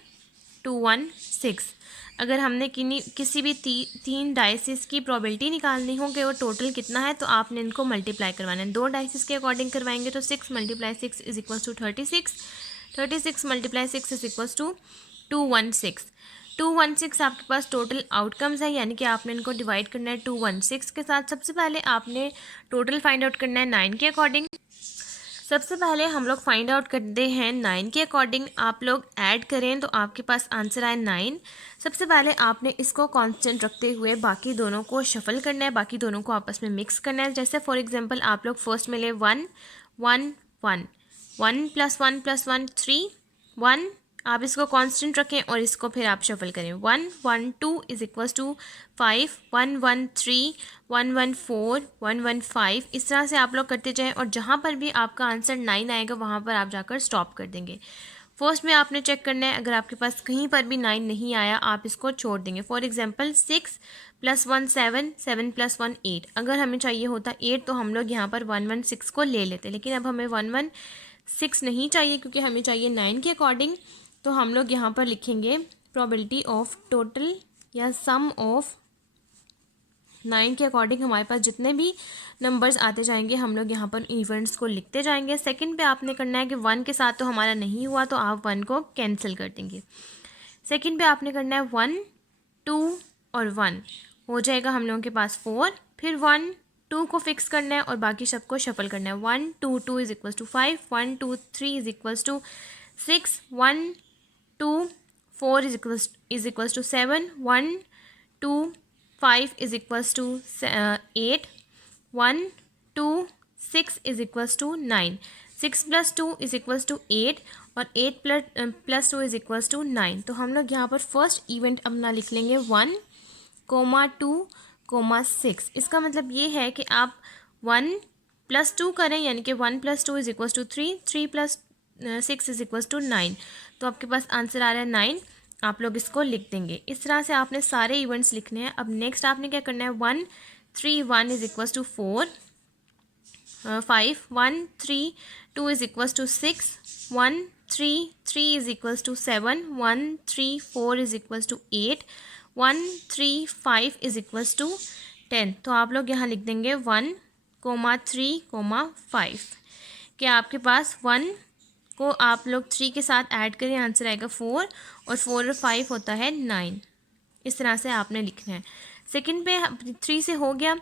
216। अगर हमने किसी भी 3 डाइसिस की प्रोबेबिलिटी निकालनी हो कि वो टोटल कितना है तो आपने इनको मल्टीप्लाई करवाना है। 2 डाइसिस के अकॉर्डिंग करवाएंगे तो 6 multiply 6 is equals to 36। 36 multiply 6 is equals to 216। 216 आपके पास टोटल आउटकम्स है, यानी कि आपने इनको डिवाइड करना है 216 के साथ। सबसे पहले आपने टोटल फाइंड आउट करना है 9 के अकॉर्डिंग। सबसे पहले हम लोग फाइंड आउट करते हैं 9 के अकॉर्डिंग। आप लोग ऐड करें तो आपके पास आंसर आए 9। सबसे पहले आपने इसको कांस्टेंट रखते हुए बाकी दोनों को शफल करना है, बाकी दोनों को आपस में मिक्स करना है। जैसे फॉर एग्जांपल आप लोग फर्स्ट में ले 1 1 1 1 + 1 + 1 3 1। आप इसको कांस्टेंट रखें और इसको फिर आप शफल करें 1 1 2 इज इक्वल्स टू 5 1 1 3 1 1 4 1 1 5। इस तरह से आप लोग करते जाएं और जहाँ पर भी आपका आंसर 9 आएगा वहाँ पर आप जाकर स्टॉप कर देंगे। फर्स्ट में आपने चेक करना है, अगर आपके पास कहीं पर भी 9 नहीं आया आप इसको छोड़ देंगे। For example 6 + 1 7 7 + 1 8। अगर हमें चाहिए होता 8 तो हम लोग यहाँ पर 1 1 6 को ले लेते, लेकिन अब हमें 1 1 6 नहीं चाहिए क्योंकि हमें चाहिए 9 के अकॉर्डिंग। तो हम लोग यहाँ पर लिखेंगे प्रोबेबिलिटी ऑफ टोटल या सम ऑफ 9 के अकॉर्डिंग हमारे पास जितने भी नंबर्स आते जाएंगे हम लोग यहाँ पर इवेंट्स को लिखते जाएंगे। सेकंड पे आपने करना है कि 1 के साथ तो हमारा नहीं हुआ तो आप 1 को कैंसिल कर देंगे। सेकंड पे आपने करना है 1 2 और 1 हो जाएगा हम लोगों के पास 4। फिर 1 2 को फिक्स करना है और बाकी सबको शफल करना है। 1 2 2 is equals to 5 1 2 3 is equals to 6 1 2 4 is equals to 7 1 2 5 is equals to 8 1 2 6 is equals to 9। 6 + 2 is equals to 8 और 8 + 2 इज इक्वल्स टू 9। तो हम लोग यहाँ पर फर्स्ट इवेंट अपना लिख लेंगे 1 2 6। इसका मतलब ये है कि आप 1 + 2 करें, यानी कि 1 + 2 is equals to 3 3 + 6 is equals to 9। तो आपके पास आंसर आ रहा है 9। आप लोग इसको लिख देंगे। इस तरह से आपने सारे इवेंट्स लिखने हैं। अब नेक्स्ट आपने क्या करना है 1 3 1 is equals to 4, 5 1 3 2 is equals to 6, 1 3 3 is equals to 7, 1 3 4 is equals to 8, 1 3 5 is equals to 10। तो आप लोग यहाँ लिख देंगे 1 3 5 कि आपके पास 1 को आप लोग 3 के साथ ऐड करें, आंसर आएगा 4 और 4 और 5 होता है 9। इस तरह से आपने लिखना है। सेकंड पे 3 से हो गया।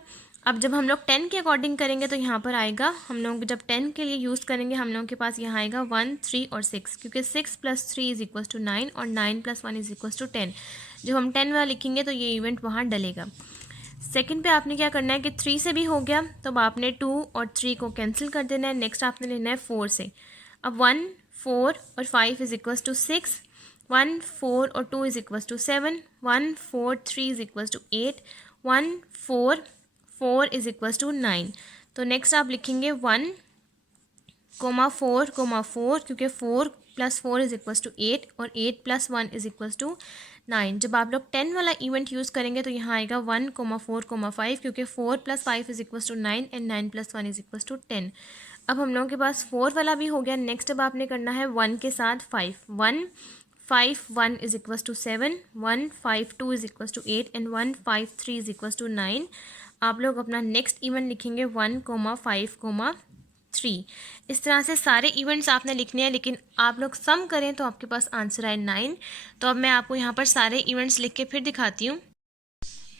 अब जब हम लोग 10 के अकॉर्डिंग करेंगे तो यहाँ पर आएगा, हम लोग जब 10 के लिए यूज़ करेंगे हम लोगों के पास यहाँ आएगा 1 3 और 6, क्योंकि 6 + 3 इज इक्वल्स टू 9 और 9 + 1 इज इक्वल्स टू 10। जब हम 10 वाला लिखेंगे तो ये इवेंट वहाँ डलेगा। सेकंड पे आपने क्या करना है कि 3 से भी हो गया तो अब आपने 2 और 3 को कैंसिल कर देना है। नेक्स्ट आपने लेना है 4 से। अब 1 4 और 5 इज इक्वल्स टू 6, 1 4 और 2 is equals to 7, 1 4 3 is equals to 8, 1 4 4 is equals to 9। तो नेक्स्ट आप लिखेंगे 1 4 4, क्योंकि 4 + 4 इज इक्वल्स टू 8 और 8 + 1 इज इक्वल्स टू 9। जब आप लोग 10 वाला इवेंट यूज़ करेंगे तो यहाँ आएगा 1 4 5, क्योंकि 4 + 5 is equals to 9 and 9 + 1 is equals to 10। अब हम लोगों के पास 4 वाला भी हो गया। नेक्स्ट अब आपने करना है 1 के साथ 5, 1 5 1 is equals to 7, 1 5 2 is equals to 8 and 1 5 3 is equals to 9। आप लोग अपना नेक्स्ट इवेंट लिखेंगे 1 5 3। इस तरह से सारे इवेंट्स आपने लिखने हैं, लेकिन आप लोग सम करें तो आपके पास आंसर आए 9। तो अब मैं आपको यहाँ पर सारे इवेंट्स लिख के फिर दिखाती हूँ।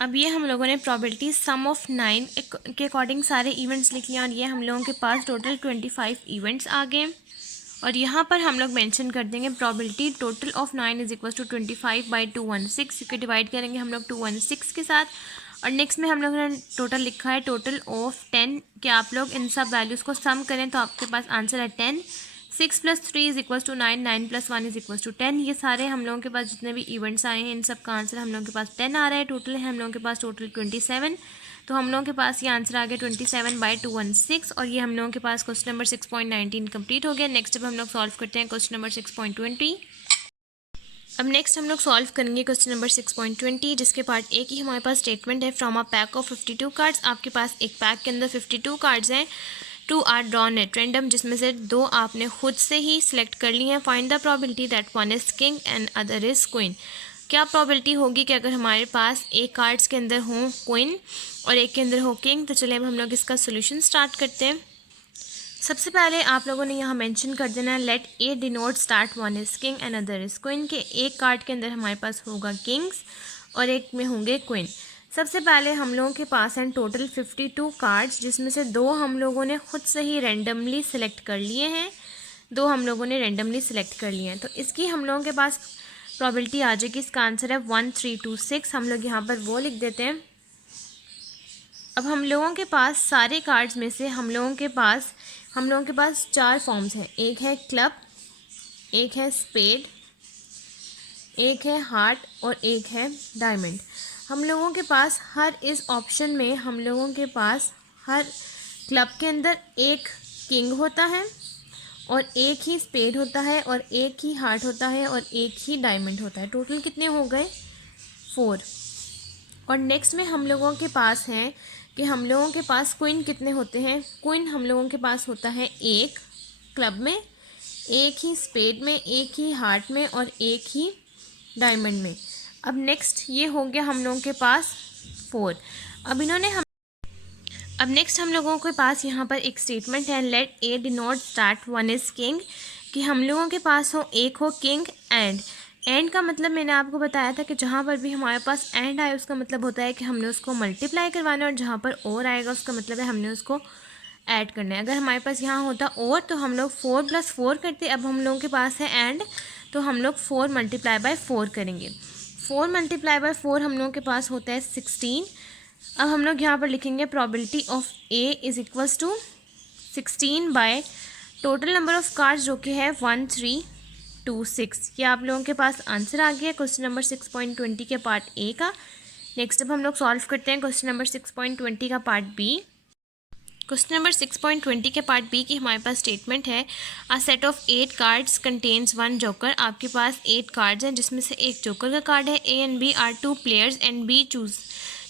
अब ये हम लोगों ने प्रोबेबिलिटी सम ऑफ 9 के अकॉर्डिंग सारे इवेंट्स लिख लिया और ये हम लोगों के पास टोटल 25 इवेंट्स आ गए। और यहाँ पर हम लोग मेंशन कर देंगे probability total of 9 is equal to 25/216, क्योंकि डिवाइड करेंगे हम लोग 216 के साथ। और नेक्स्ट में हम लोगों ने टोटल लिखा है टोटल ऑफ 10 कि आप लोग इन सब वैल्यूज़ को सम करें तो आपके पास आंसर है 10। 6 + 3 is equals to 9, 9 + 1 is equals to 10। ये सारे हम लोगों के पास जितने भी इवेंट्स आए हैं इन सब का आंसर हम लोगों के पास 10 आ रहा है। टोटल है हम लोगों के पास टोटल 27। तो हम लोगों के पास ये आंसर आ गया 27/216 और ये हम लोगों के पास क्वेश्चन नंबर 6.19 कंप्लीट हो गया। नेक्स्ट अब हम लोग सॉल्व करते हैं क्वेश्चन नंबर 6.20। अब नेक्स्ट हम लोग सॉल्व करेंगे क्वेश्चन नंबर 6.20, जिसके पार्ट ए की हमारे पास स्टेटमेंट है from a pack of 52 cards. आपके पास एक पैक के अंदर 52 कार्ड्स हैं। 2 आर ड्रॉन एट रैंडम, जिसमें से 2 आपने खुद से ही सिलेक्ट कर ली हैं। Find the probability that 1 is king and other is queen. क्या प्रोबेबिलिटी होगी कि अगर हमारे पास एक कार्ड्स के अंदर हो क्वीन और एक के अंदर हो किंग। तो चलिए अब हम लोग इसका सोल्यूशन स्टार्ट करते हैं। सबसे पहले आप लोगों ने यहाँ मेंशन कर देना है let A denote start 1 is king and other is queen, के एक कार्ड के अंदर हमारे पास होगा किंग्स और एक में होंगे क्वीन। सबसे पहले हम लोगों के पास हैं टोटल 52 कार्ड्स, जिसमें से 2 हम लोगों ने खुद से ही रैंडमली सिलेक्ट कर लिए हैं। 2 हम लोगों ने रैंडमली सिलेक्ट कर लिए हैं। तो इसकी हम लोगों के पास प्रोबेबिलिटी आ जाएगी। इसका आंसर है 1 3 2 6। हम लोग यहाँ पर वो लिख देते हैं। अब हम लोगों के पास सारे कार्ड्स में से हम लोगों के पास 4 फॉर्म्स हैं। एक है क्लब, एक है स्पेड, एक है हार्ट और एक है डायमंड। हम लोगों के पास हर इस ऑप्शन में हम लोगों के पास हर क्लब के अंदर एक किंग होता है और एक ही स्पेड होता है और एक ही हार्ट होता है और एक ही डायमंड होता है। टोटल कितने हो गए? 4। और नेक्स्ट में हम लोगों के पास हैं कि हम लोगों के पास क्वीन कितने होते हैं। क्वीन हम लोगों के पास होता है एक क्लब में, एक ही स्पेड में, एक ही हार्ट में और एक ही डायमंड में। अब नेक्स्ट ये हो गया हम लोगों के पास 4। अब नेक्स्ट हम लोगों के पास यहाँ पर एक स्टेटमेंट है let A denote start 1 is king, कि हम लोगों के पास एक हो किंग एंड का मतलब मैंने आपको बताया था कि जहाँ पर भी हमारे पास एंड आए उसका मतलब होता है कि हमने उसको मल्टीप्लाई करवाना है और जहाँ पर और आएगा उसका मतलब है हमने उसको ऐड करना है। अगर हमारे पास यहाँ होता और तो हम लोग 4 + 4 करते। अब हम लोगों के पास है एंड, तो हम लोग 4 × 4 करेंगे। 4 × 4 हम लोगों के पास होता है 16। अब हम लोग यहाँ पर लिखेंगे probability of A is equals to 16 by total number of cards जो कि है 1 3 2 6। ये आप लोगों के पास आंसर आ गया क्वेश्चन नंबर 6.20 के पार्ट ए का। नेक्स्ट अब हम लोग सॉल्व करते हैं क्वेश्चन नंबर 6.20 का पार्ट बी। क्वेश्चन नंबर 6.20 के पार्ट बी की हमारे पास स्टेटमेंट है a set of 8 cards contains 1 joker. आपके पास 8 कार्ड्स हैं जिसमें से एक जोकर का कार्ड है। A and B are 2 players and B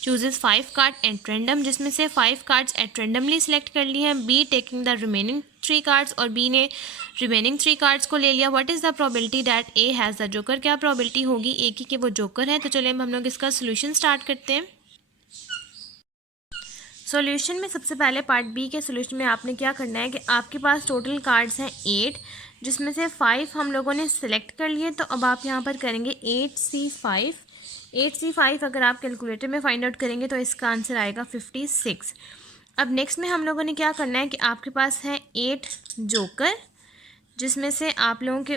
chooses 5 card at random, जिसमें से 5 कार्ड्स एट रैंडमली सिलेक्ट कर लिए हैं। Be taking the remaining 3 cards, और बी ने रिमेनिंग 3 कार्ड्स को ले लिया। What is the probability that A has the joker, क्या प्रोबेबिलिटी होगी ए की कि वो जोकर है। तो चलिए हम लोग इसका सोल्यूशन स्टार्ट करते हैं। सॉल्यूशन में सबसे पहले पार्ट बी के सॉल्यूशन में आपने क्या करना है कि आपके पास टोटल कार्ड्स हैं 8, जिसमें से 5 हम लोगों ने सिलेक्ट कर लिए। तो अब आप यहाँ पर करेंगे 8C5 अगर आप कैलकुलेटर में फाइंड आउट करेंगे तो इसका आंसर आएगा 56। अब नेक्स्ट में हम लोगों ने क्या करना है कि आपके पास है 8 जोकर, जिसमें से आप लोगों के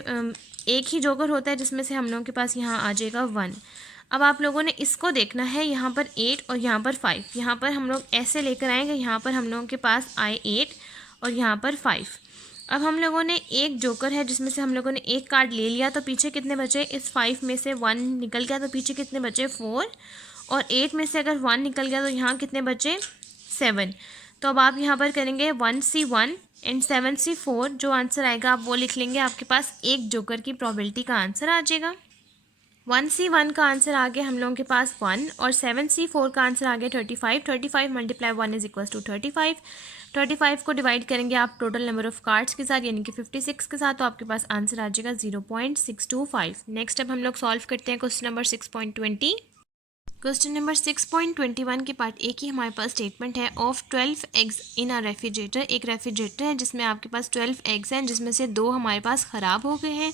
एक ही जोकर होता है, जिसमें से हम लोगों के पास यहाँ आ जाएगा 1। अब आप लोगों ने इसको देखना है, यहाँ पर 8 और यहाँ पर 5। यहाँ पर हम लोग ऐसे लेकर आएंगे, यहाँ पर हम लोगों के पास आए 8 और यहाँ पर 5। अब हम लोगों ने एक जोकर है जिसमें से हम लोगों ने एक कार्ड ले लिया, तो पीछे कितने बचे, इस 5 में से 1 निकल गया तो पीछे कितने बचे 4, और 8 में से अगर 1 निकल गया तो यहाँ कितने बचे 7। तो अब आप यहाँ पर करेंगे 1C1 एंड 7C4, जो आंसर आएगा आप वो लिख लेंगे। आपके पास एक जोकर की प्रोबेबिलिटी का आंसर आ जाएगा। 1C1 का आंसर आ गया हम लोगों के पास 1, और 7C4 का आंसर आ गया 35। 35 मल्टीप्लाई 1 इज इक्वल टू 35। 35 को डिवाइड करेंगे आप टोटल नंबर ऑफ कार्ड्स के साथ, यानी कि 56 के साथ, तो आपके पास आंसर आ जाएगा 0.625। नेक्स्ट अब हम लोग सॉल्व करते हैं क्वेश्चन नंबर 6.20। क्वेश्चन नंबर 6.21 के पार्ट ए की हमारे पास स्टेटमेंट है of 12 eggs in a refrigerator. एक रेफ्रिजरेटर है जिसमें आपके पास 12 एग्स हैं, जिसमें से 2 हमारे पास ख़राब हो गए हैं।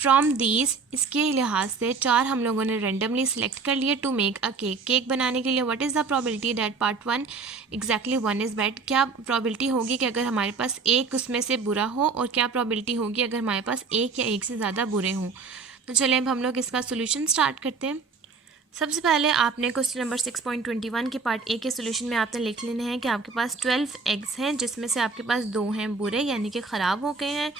फ्रॉम दीज, इसके लिहाज से 4 हम लोगों ने रेंडमली सेलेक्ट कर लिए to make a cake. Cake बनाने के लिए what is the probability that part 1 exactly 1 is bad, क्या प्रोबेबिलिटी होगी कि अगर हमारे पास एक उसमें से बुरा हो, और क्या प्रोबेबिलिटी होगी अगर हमारे पास एक या एक से ज़्यादा बुरे हों। तो चलिए अब हम लोग इसका सोल्यूशन स्टार्ट करते हैं। सबसे पहले आपने क्वेश्चन नंबर 6.21 के पार्ट ए के सोल्यूशन में आपने लिख लेना है कि आपके पास 12 एग्स हैं, जिसमें से आपके पास 2 हैं बुरे यानी कि ख़राब हो गए हैं,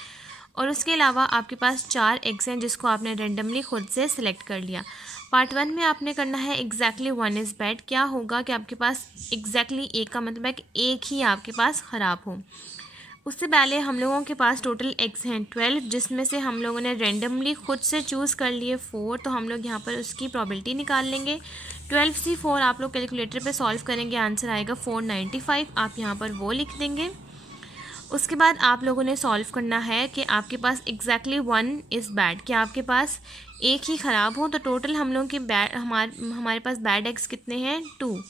और उसके अलावा आपके पास 4 एग्स हैं जिसको आपने रेंडमली खुद से सिलेक्ट कर लिया। पार्ट 1 में आपने करना है एग्जैक्टली 1 इज़ बैड। क्या होगा कि आपके पास एग्जैक्टली एक का मतलब है कि एक ही आपके पास ख़राब हो। उससे पहले हम लोगों के पास टोटल एग्स हैं 12, जिसमें से हम लोगों ने रेंडमली खुद से चूज़ कर लिए 4, तो हम लोग यहाँ पर उसकी प्रोबेबिलिटी निकाल लेंगे। 12C4 आप लोग कैलकुलेटर पे सॉल्व करेंगे, आंसर आएगा 495। आप यहाँ पर वो लिख देंगे। उसके बाद आप लोगों ने सॉल्व करना है कि आपके पास एग्जैक्टली 1 इज़ बैड, कि आपके पास एक ही ख़राब हो। तो टोटल हम लोगों के हमारे पास बैड एग्स कितने हैं 2,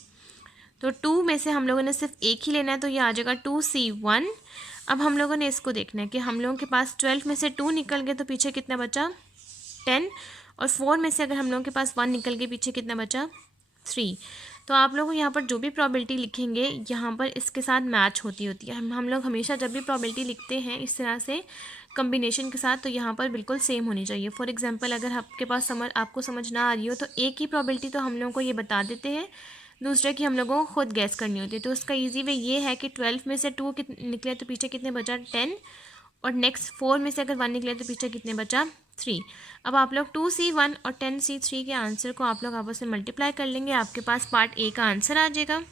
तो 2 में से हम लोगों ने सिर्फ एक ही लेना है, तो ये आ जाएगा 2C1। अब हम लोगों ने इसको देखना है कि हम लोगों के पास 12 में से 2 निकल गए तो पीछे कितना बचा 10, और 4 में से अगर हम लोगों के पास 1 निकल गए पीछे कितना बचा 3। तो आप लोग यहाँ पर जो भी प्रोबेबिलिटी लिखेंगे यहाँ पर इसके साथ मैच होती है। हम लोग हमेशा जब भी प्रोबेबिलिटी लिखते हैं इस तरह से कम्बिनेशन के साथ, तो यहाँ पर बिल्कुल सेम होनी चाहिए। फॉर एग्जांपल अगर आपके पास आपको समझ ना आ रही हो तो एक ही प्रोबेबिलिटी तो हम लोगों को ये बता देते हैं, दूसरे की हम लोगों को खुद गैस करनी होती है। तो उसका ईजी वे ये है कि 12 में से 2 निकले तो पीछे कितने बचा 10, और नेक्स्ट 4 में से अगर 1 निकले तो पीछे कितने बचा 3। अब आप लोग 2C1 और 10C3 के आंसर को आप लोग आपस में मल्टीप्लाई कर लेंगे, आपके पास पार्ट ए का आंसर आ जाएगा।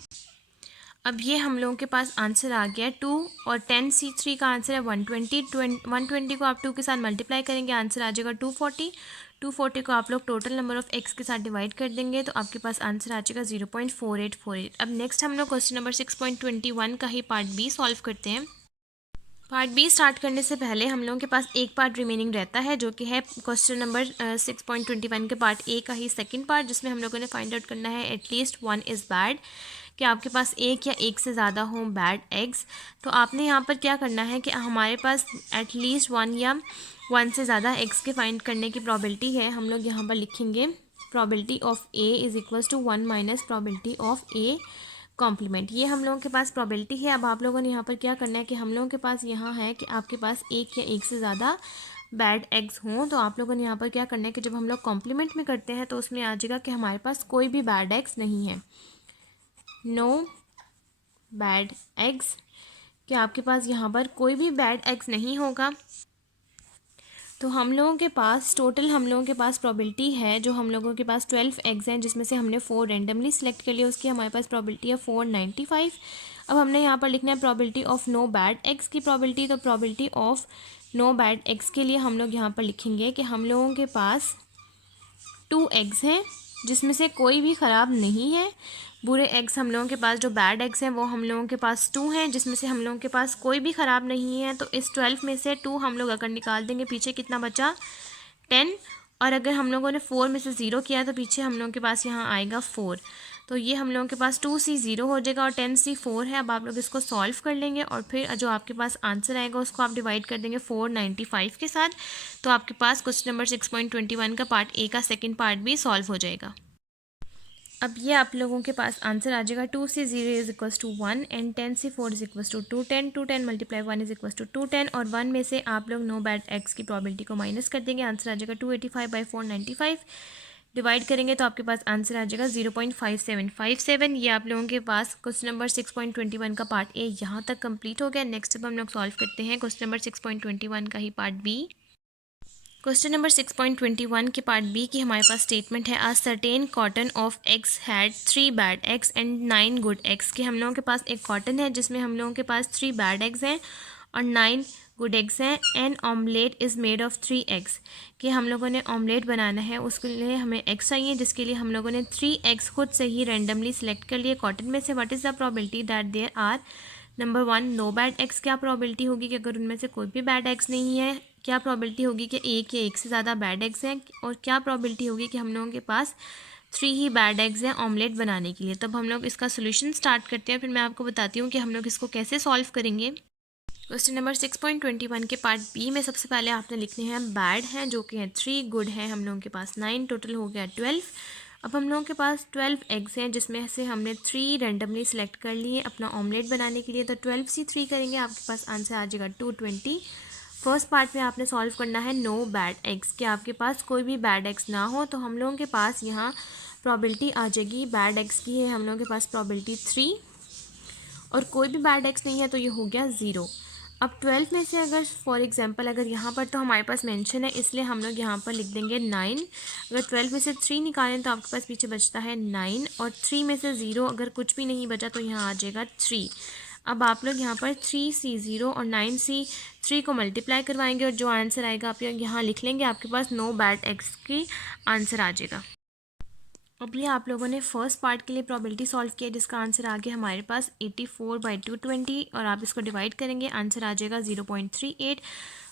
अब ये हम लोगों के पास आंसर आ गया 2, और 10C3 का आंसर है 120। 120 को आप 2 के साथ मल्टीप्लाई करेंगे, आंसर आ जाएगा 240। 240 को आप लोग टोटल नंबर ऑफ़ एक्स के साथ डिवाइड कर देंगे, तो आपके पास आंसर आ जाएगा 0.4848। अब नेक्स्ट हम लोग क्वेश्चन नंबर 6.21 का ही पार्ट बी सॉल्व करते हैं। पार्ट बी स्टार्ट करने से पहले हम लोगों के पास एक पार्ट रिमेनिंग रहता है, जो कि है क्वेश्चन नंबर 6.21 के पार्ट ए का ही सेकंड पार्ट, जिसमें हम लोगों ने फाइंड आउट करना है एटलीस्ट 1 इज़ बैड, कि आपके पास एक या एक से ज़्यादा हों बैड एग्स। तो आपने यहाँ पर क्या करना है कि हमारे पास एटलीस्ट 1 या 1 से ज़्यादा एग्स के फाइंड करने की प्रोबेबिलिटी है। हम लोग यहाँ पर लिखेंगे probability of A is equals to 1 minus probability of A complement. ये हम लोगों के पास प्रोबेबिलिटी है। अब आप लोगों ने यहाँ पर क्या करना है कि हम लोगों के पास यहाँ है कि आपके पास एक या एक से ज़्यादा बैड एग्स हों, तो आप लोगों ने यहाँ पर क्या करना है कि जब हम लोग कॉम्प्लीमेंट में करते हैं तो उसमें आ जाएगा कि हमारे पास कोई भी बैड एग्स नहीं है, नो बैड एग्स, कि आपके पास यहाँ पर कोई भी बैड एग्स नहीं होगा। तो हम लोगों के पास टोटल हम लोगों के पास प्रोबेबिलिटी है, जो हम लोगों के पास 12 एग्स हैं जिसमें से हमने 4 रेंडमली सेलेक्ट कर लिया, उसकी हमारे पास प्रोबेबिलिटी है 495। अब हमने यहाँ पर लिखना है probability of no bad eggs की प्रोबेबिलिटी। तो probability of no bad eggs के लिए हम लोग यहाँ पर लिखेंगे कि हम लोगों के पास 2 एग्स हैं, जिसमें से कोई भी ख़राब नहीं है। बुरे एग्स हम लोगों के पास, जो बैड एग्स हैं वो हम लोगों के पास 2 हैं, जिसमें से हम लोगों के पास कोई भी ख़राब नहीं है। तो इस 12 में से 2 हम लोग अगर निकाल देंगे, पीछे कितना बचा 10। और अगर हम लोगों ने 4 में से 0 किया तो पीछे हम लोगों के पास यहाँ आएगा 4। तो ये हम लोगों के पास 2C 0 हो जाएगा और 10C 4 है। अब आप लोग इसको सॉल्व कर लेंगे और फिर जो आपके पास आंसर आएगा उसको आप डिवाइड कर देंगे 495 के साथ। तो आपके पास क्वेश्चन नंबर 6.21 का पार्ट ए का सेकेंड पार्ट भी सॉल्व हो जाएगा। अब ये आप लोगों के पास आंसर आ जाएगा 2C 0 इज इक्वस टू 1 एंड 10C 4 इज इक्वस टू 210। 210 मल्टीप्लाई 1 इज इक्वस टू 210 और 1 में से आप लोग नो बैड एक्स की प्रोबेबिलिटी को माइनस कर देंगे। आंसर आ जाएगा 285/495। डिवाइड करेंगे तो आपके पास आंसर आ जाएगा 0.5757। ये आप लोगों के पास क्वेश्चन नंबर 6.21 का पार्ट ए यहाँ तक कंप्लीट हो गया। नेक्स्ट अब हम लोग सॉल्व करते हैं क्वेश्चन नंबर 6.21 का ही पार्ट बी। क्वेश्चन नंबर 6.21 के पार्ट बी की हमारे पास स्टेटमेंट है, a certain carton of eggs had 3 bad eggs and 9 good eggs. कि हम लोगों के पास एक कॉटन है जिसमें हम लोगों के पास 3 बैड एग्स हैं और 9 गुड एग्स हैं। And omelette is made of 3 eggs. कि हम लोगों ने ऑमलेट बनाना है, उसके लिए हमें एग्स चाहिए, जिसके लिए हम लोगों ने 3 एग्स खुद से ही रैंडमली सिलेक्ट कर लिए कॉटन में से। What is the probability that there are number 1 no bad eggs. क्या प्रोबेबिलिटी होगी कि अगर उनमें से कोई भी बैड एग्स नहीं है। क्या प्रोबेबिलिटी होगी कि एक या एक से ज़्यादा बैड एग्स हैं। और क्या प्रोबेबिलिटी होगी कि हम लोगों के पास 3 ही बैड एग्स हैं ऑमलेट बनाने के लिए। तब हम लोग इसका सोल्यूशन स्टार्ट करते हैं, फिर मैं आपको बताती हूँ कि हम लोग इसको कैसे सॉल्व करेंगे। क्वेश्चन नंबर 6.21 के पार्ट बी में सबसे पहले आपने लिखने हैं बैड हैं जो कि हैं 3, गुड है हम लोगों के पास 9, टोटल हो गया 12। अब हम लोगों के पास 12 एग्स हैं जिसमें से हमने 3 रैंडमली सेलेक्ट कर लिए अपना ऑमलेट बनाने के लिए। तो 12C 3 करेंगे, आपके पास आंसर आ जाएगा 220। फर्स्ट पार्ट में आपने सॉल्व करना है नो बैड एग्स, कि आपके पास कोई भी बैड एग्स ना हो। तो हम लोगों के पास यहाँ प्रोबेबिलिटी आ जाएगी बैड एग्स की है हम लोगों के पास प्रोबेबिलिटी 3 और कोई भी बैड एग्स नहीं है तो ये हो गया 0। अब 12 में से अगर फॉर एग्जांपल अगर यहाँ पर तो हमारे पास मेंशन है इसलिए हम लोग यहाँ पर लिख देंगे 9। अगर 12 में से 3 निकालें तो आपके पास पीछे बचता है 9 और 3 में से 0 अगर कुछ भी नहीं बचा तो यहाँ आ जाएगा 3। अब आप लोग यहाँ पर 3C 0 और 9C 3 को मल्टीप्लाई करवाएंगे और जो आंसर आएगा आप लोग यहाँ लिख लेंगे, आपके पास नो बैड एक्स की आंसर आ जाएगा। अब ये आप लोगों ने फर्स्ट पार्ट के लिए प्रोबेबिलिटी सॉल्व किया जिसका आंसर आ गया हमारे पास 84/220 और आप इसको डिवाइड करेंगे आंसर आ जाएगा 0.38।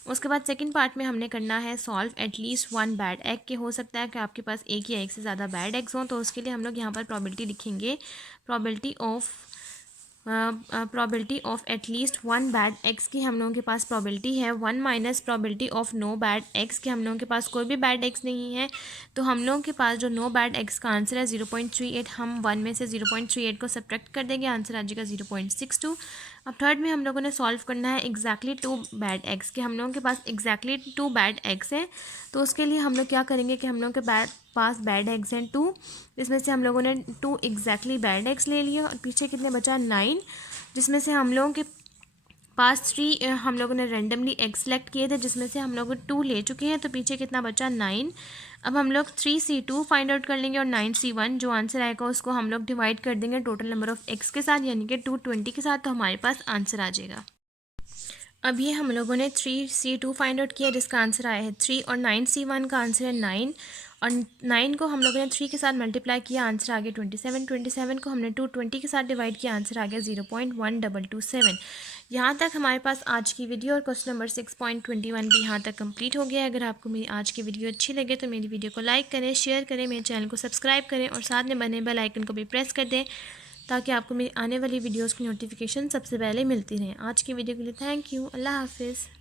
उसके बाद सेकंड पार्ट में हमने करना है सॉल्व एटलीस्ट 1 बैड एग के। हो सकता है कि आपके पास एक या एक से ज़्यादा बैड एग्स हों, तो उसके लिए हम लोग यहाँ पर प्रोबेबिलिटी लिखेंगे probability of at least 1 bad eggs की हम लोगों के पास प्रोबेबिलिटी है 1 minus probability of no bad eggs के हम लोगों के पास कोई भी बैड एग्स नहीं है। तो हम लोगों के पास जो नो बैड एग्स का आंसर है 0.38, हम 1 में से 0.38 को सब्ट्रैक्ट कर देंगे, आंसर आ जाएगा 0.62। अब थर्ड में हम लोगों ने सॉल्व करना है एग्जैक्टली 2 बैड एग्स के। हम लोगों के पास एग्जैक्टली 2 बैड एग्स हैं, तो उसके लिए हम लोग क्या करेंगे कि हम लोगों के पास बैड एग्स हैं 2, इसमें से हम लोगों ने 2 एग्जैक्टली बैड एग्स ले लिए और पीछे कितने बचा 9, जिसमें से हम लोगों के पास 3 हम लोगों ने रैंडमली एग सेलेक्ट किए थे जिसमें से हम लोग 2 ले चुके हैं, तो पीछे कितना बचा 9। अब हम लोग 3C2 फाइंड आउट कर लेंगे और 9C1 जो आंसर आएगा उसको हम लोग डिवाइड कर देंगे टोटल नंबर ऑफ एक्स के साथ यानी कि 220 के साथ, तो हमारे पास आंसर आ जाएगा। अब ये हम लोगों ने 3C2 फाइंड आउट किया जिसका आंसर आया है 3 और 9C1 का आंसर है 9 और 9 को हम लोगों ने 3 के साथ मल्टीप्लाई किया, आंसर आ गया 27। 27 को हमने 220 के साथ डिवाइड किया, आंसर आ गया 0.1227। यहाँ तक हमारे पास आज की वीडियो और क्वेश्चन नंबर 6.21 भी यहाँ तक कंप्लीट हो गया है। अगर आपको मेरी आज की वीडियो अच्छी लगे तो मेरी वीडियो को लाइक करें, शेयर करें, मेरे चैनल को सब्सक्राइब करें और साथ में बने बेल आइकन को भी प्रेस कर दें ताकि आपको मेरी आने वाली वीडियोस की नोटिफिकेशन सबसे पहले मिलती रहें। आज की वीडियो के लिए थैंक यू। अल्लाह हाफिज़।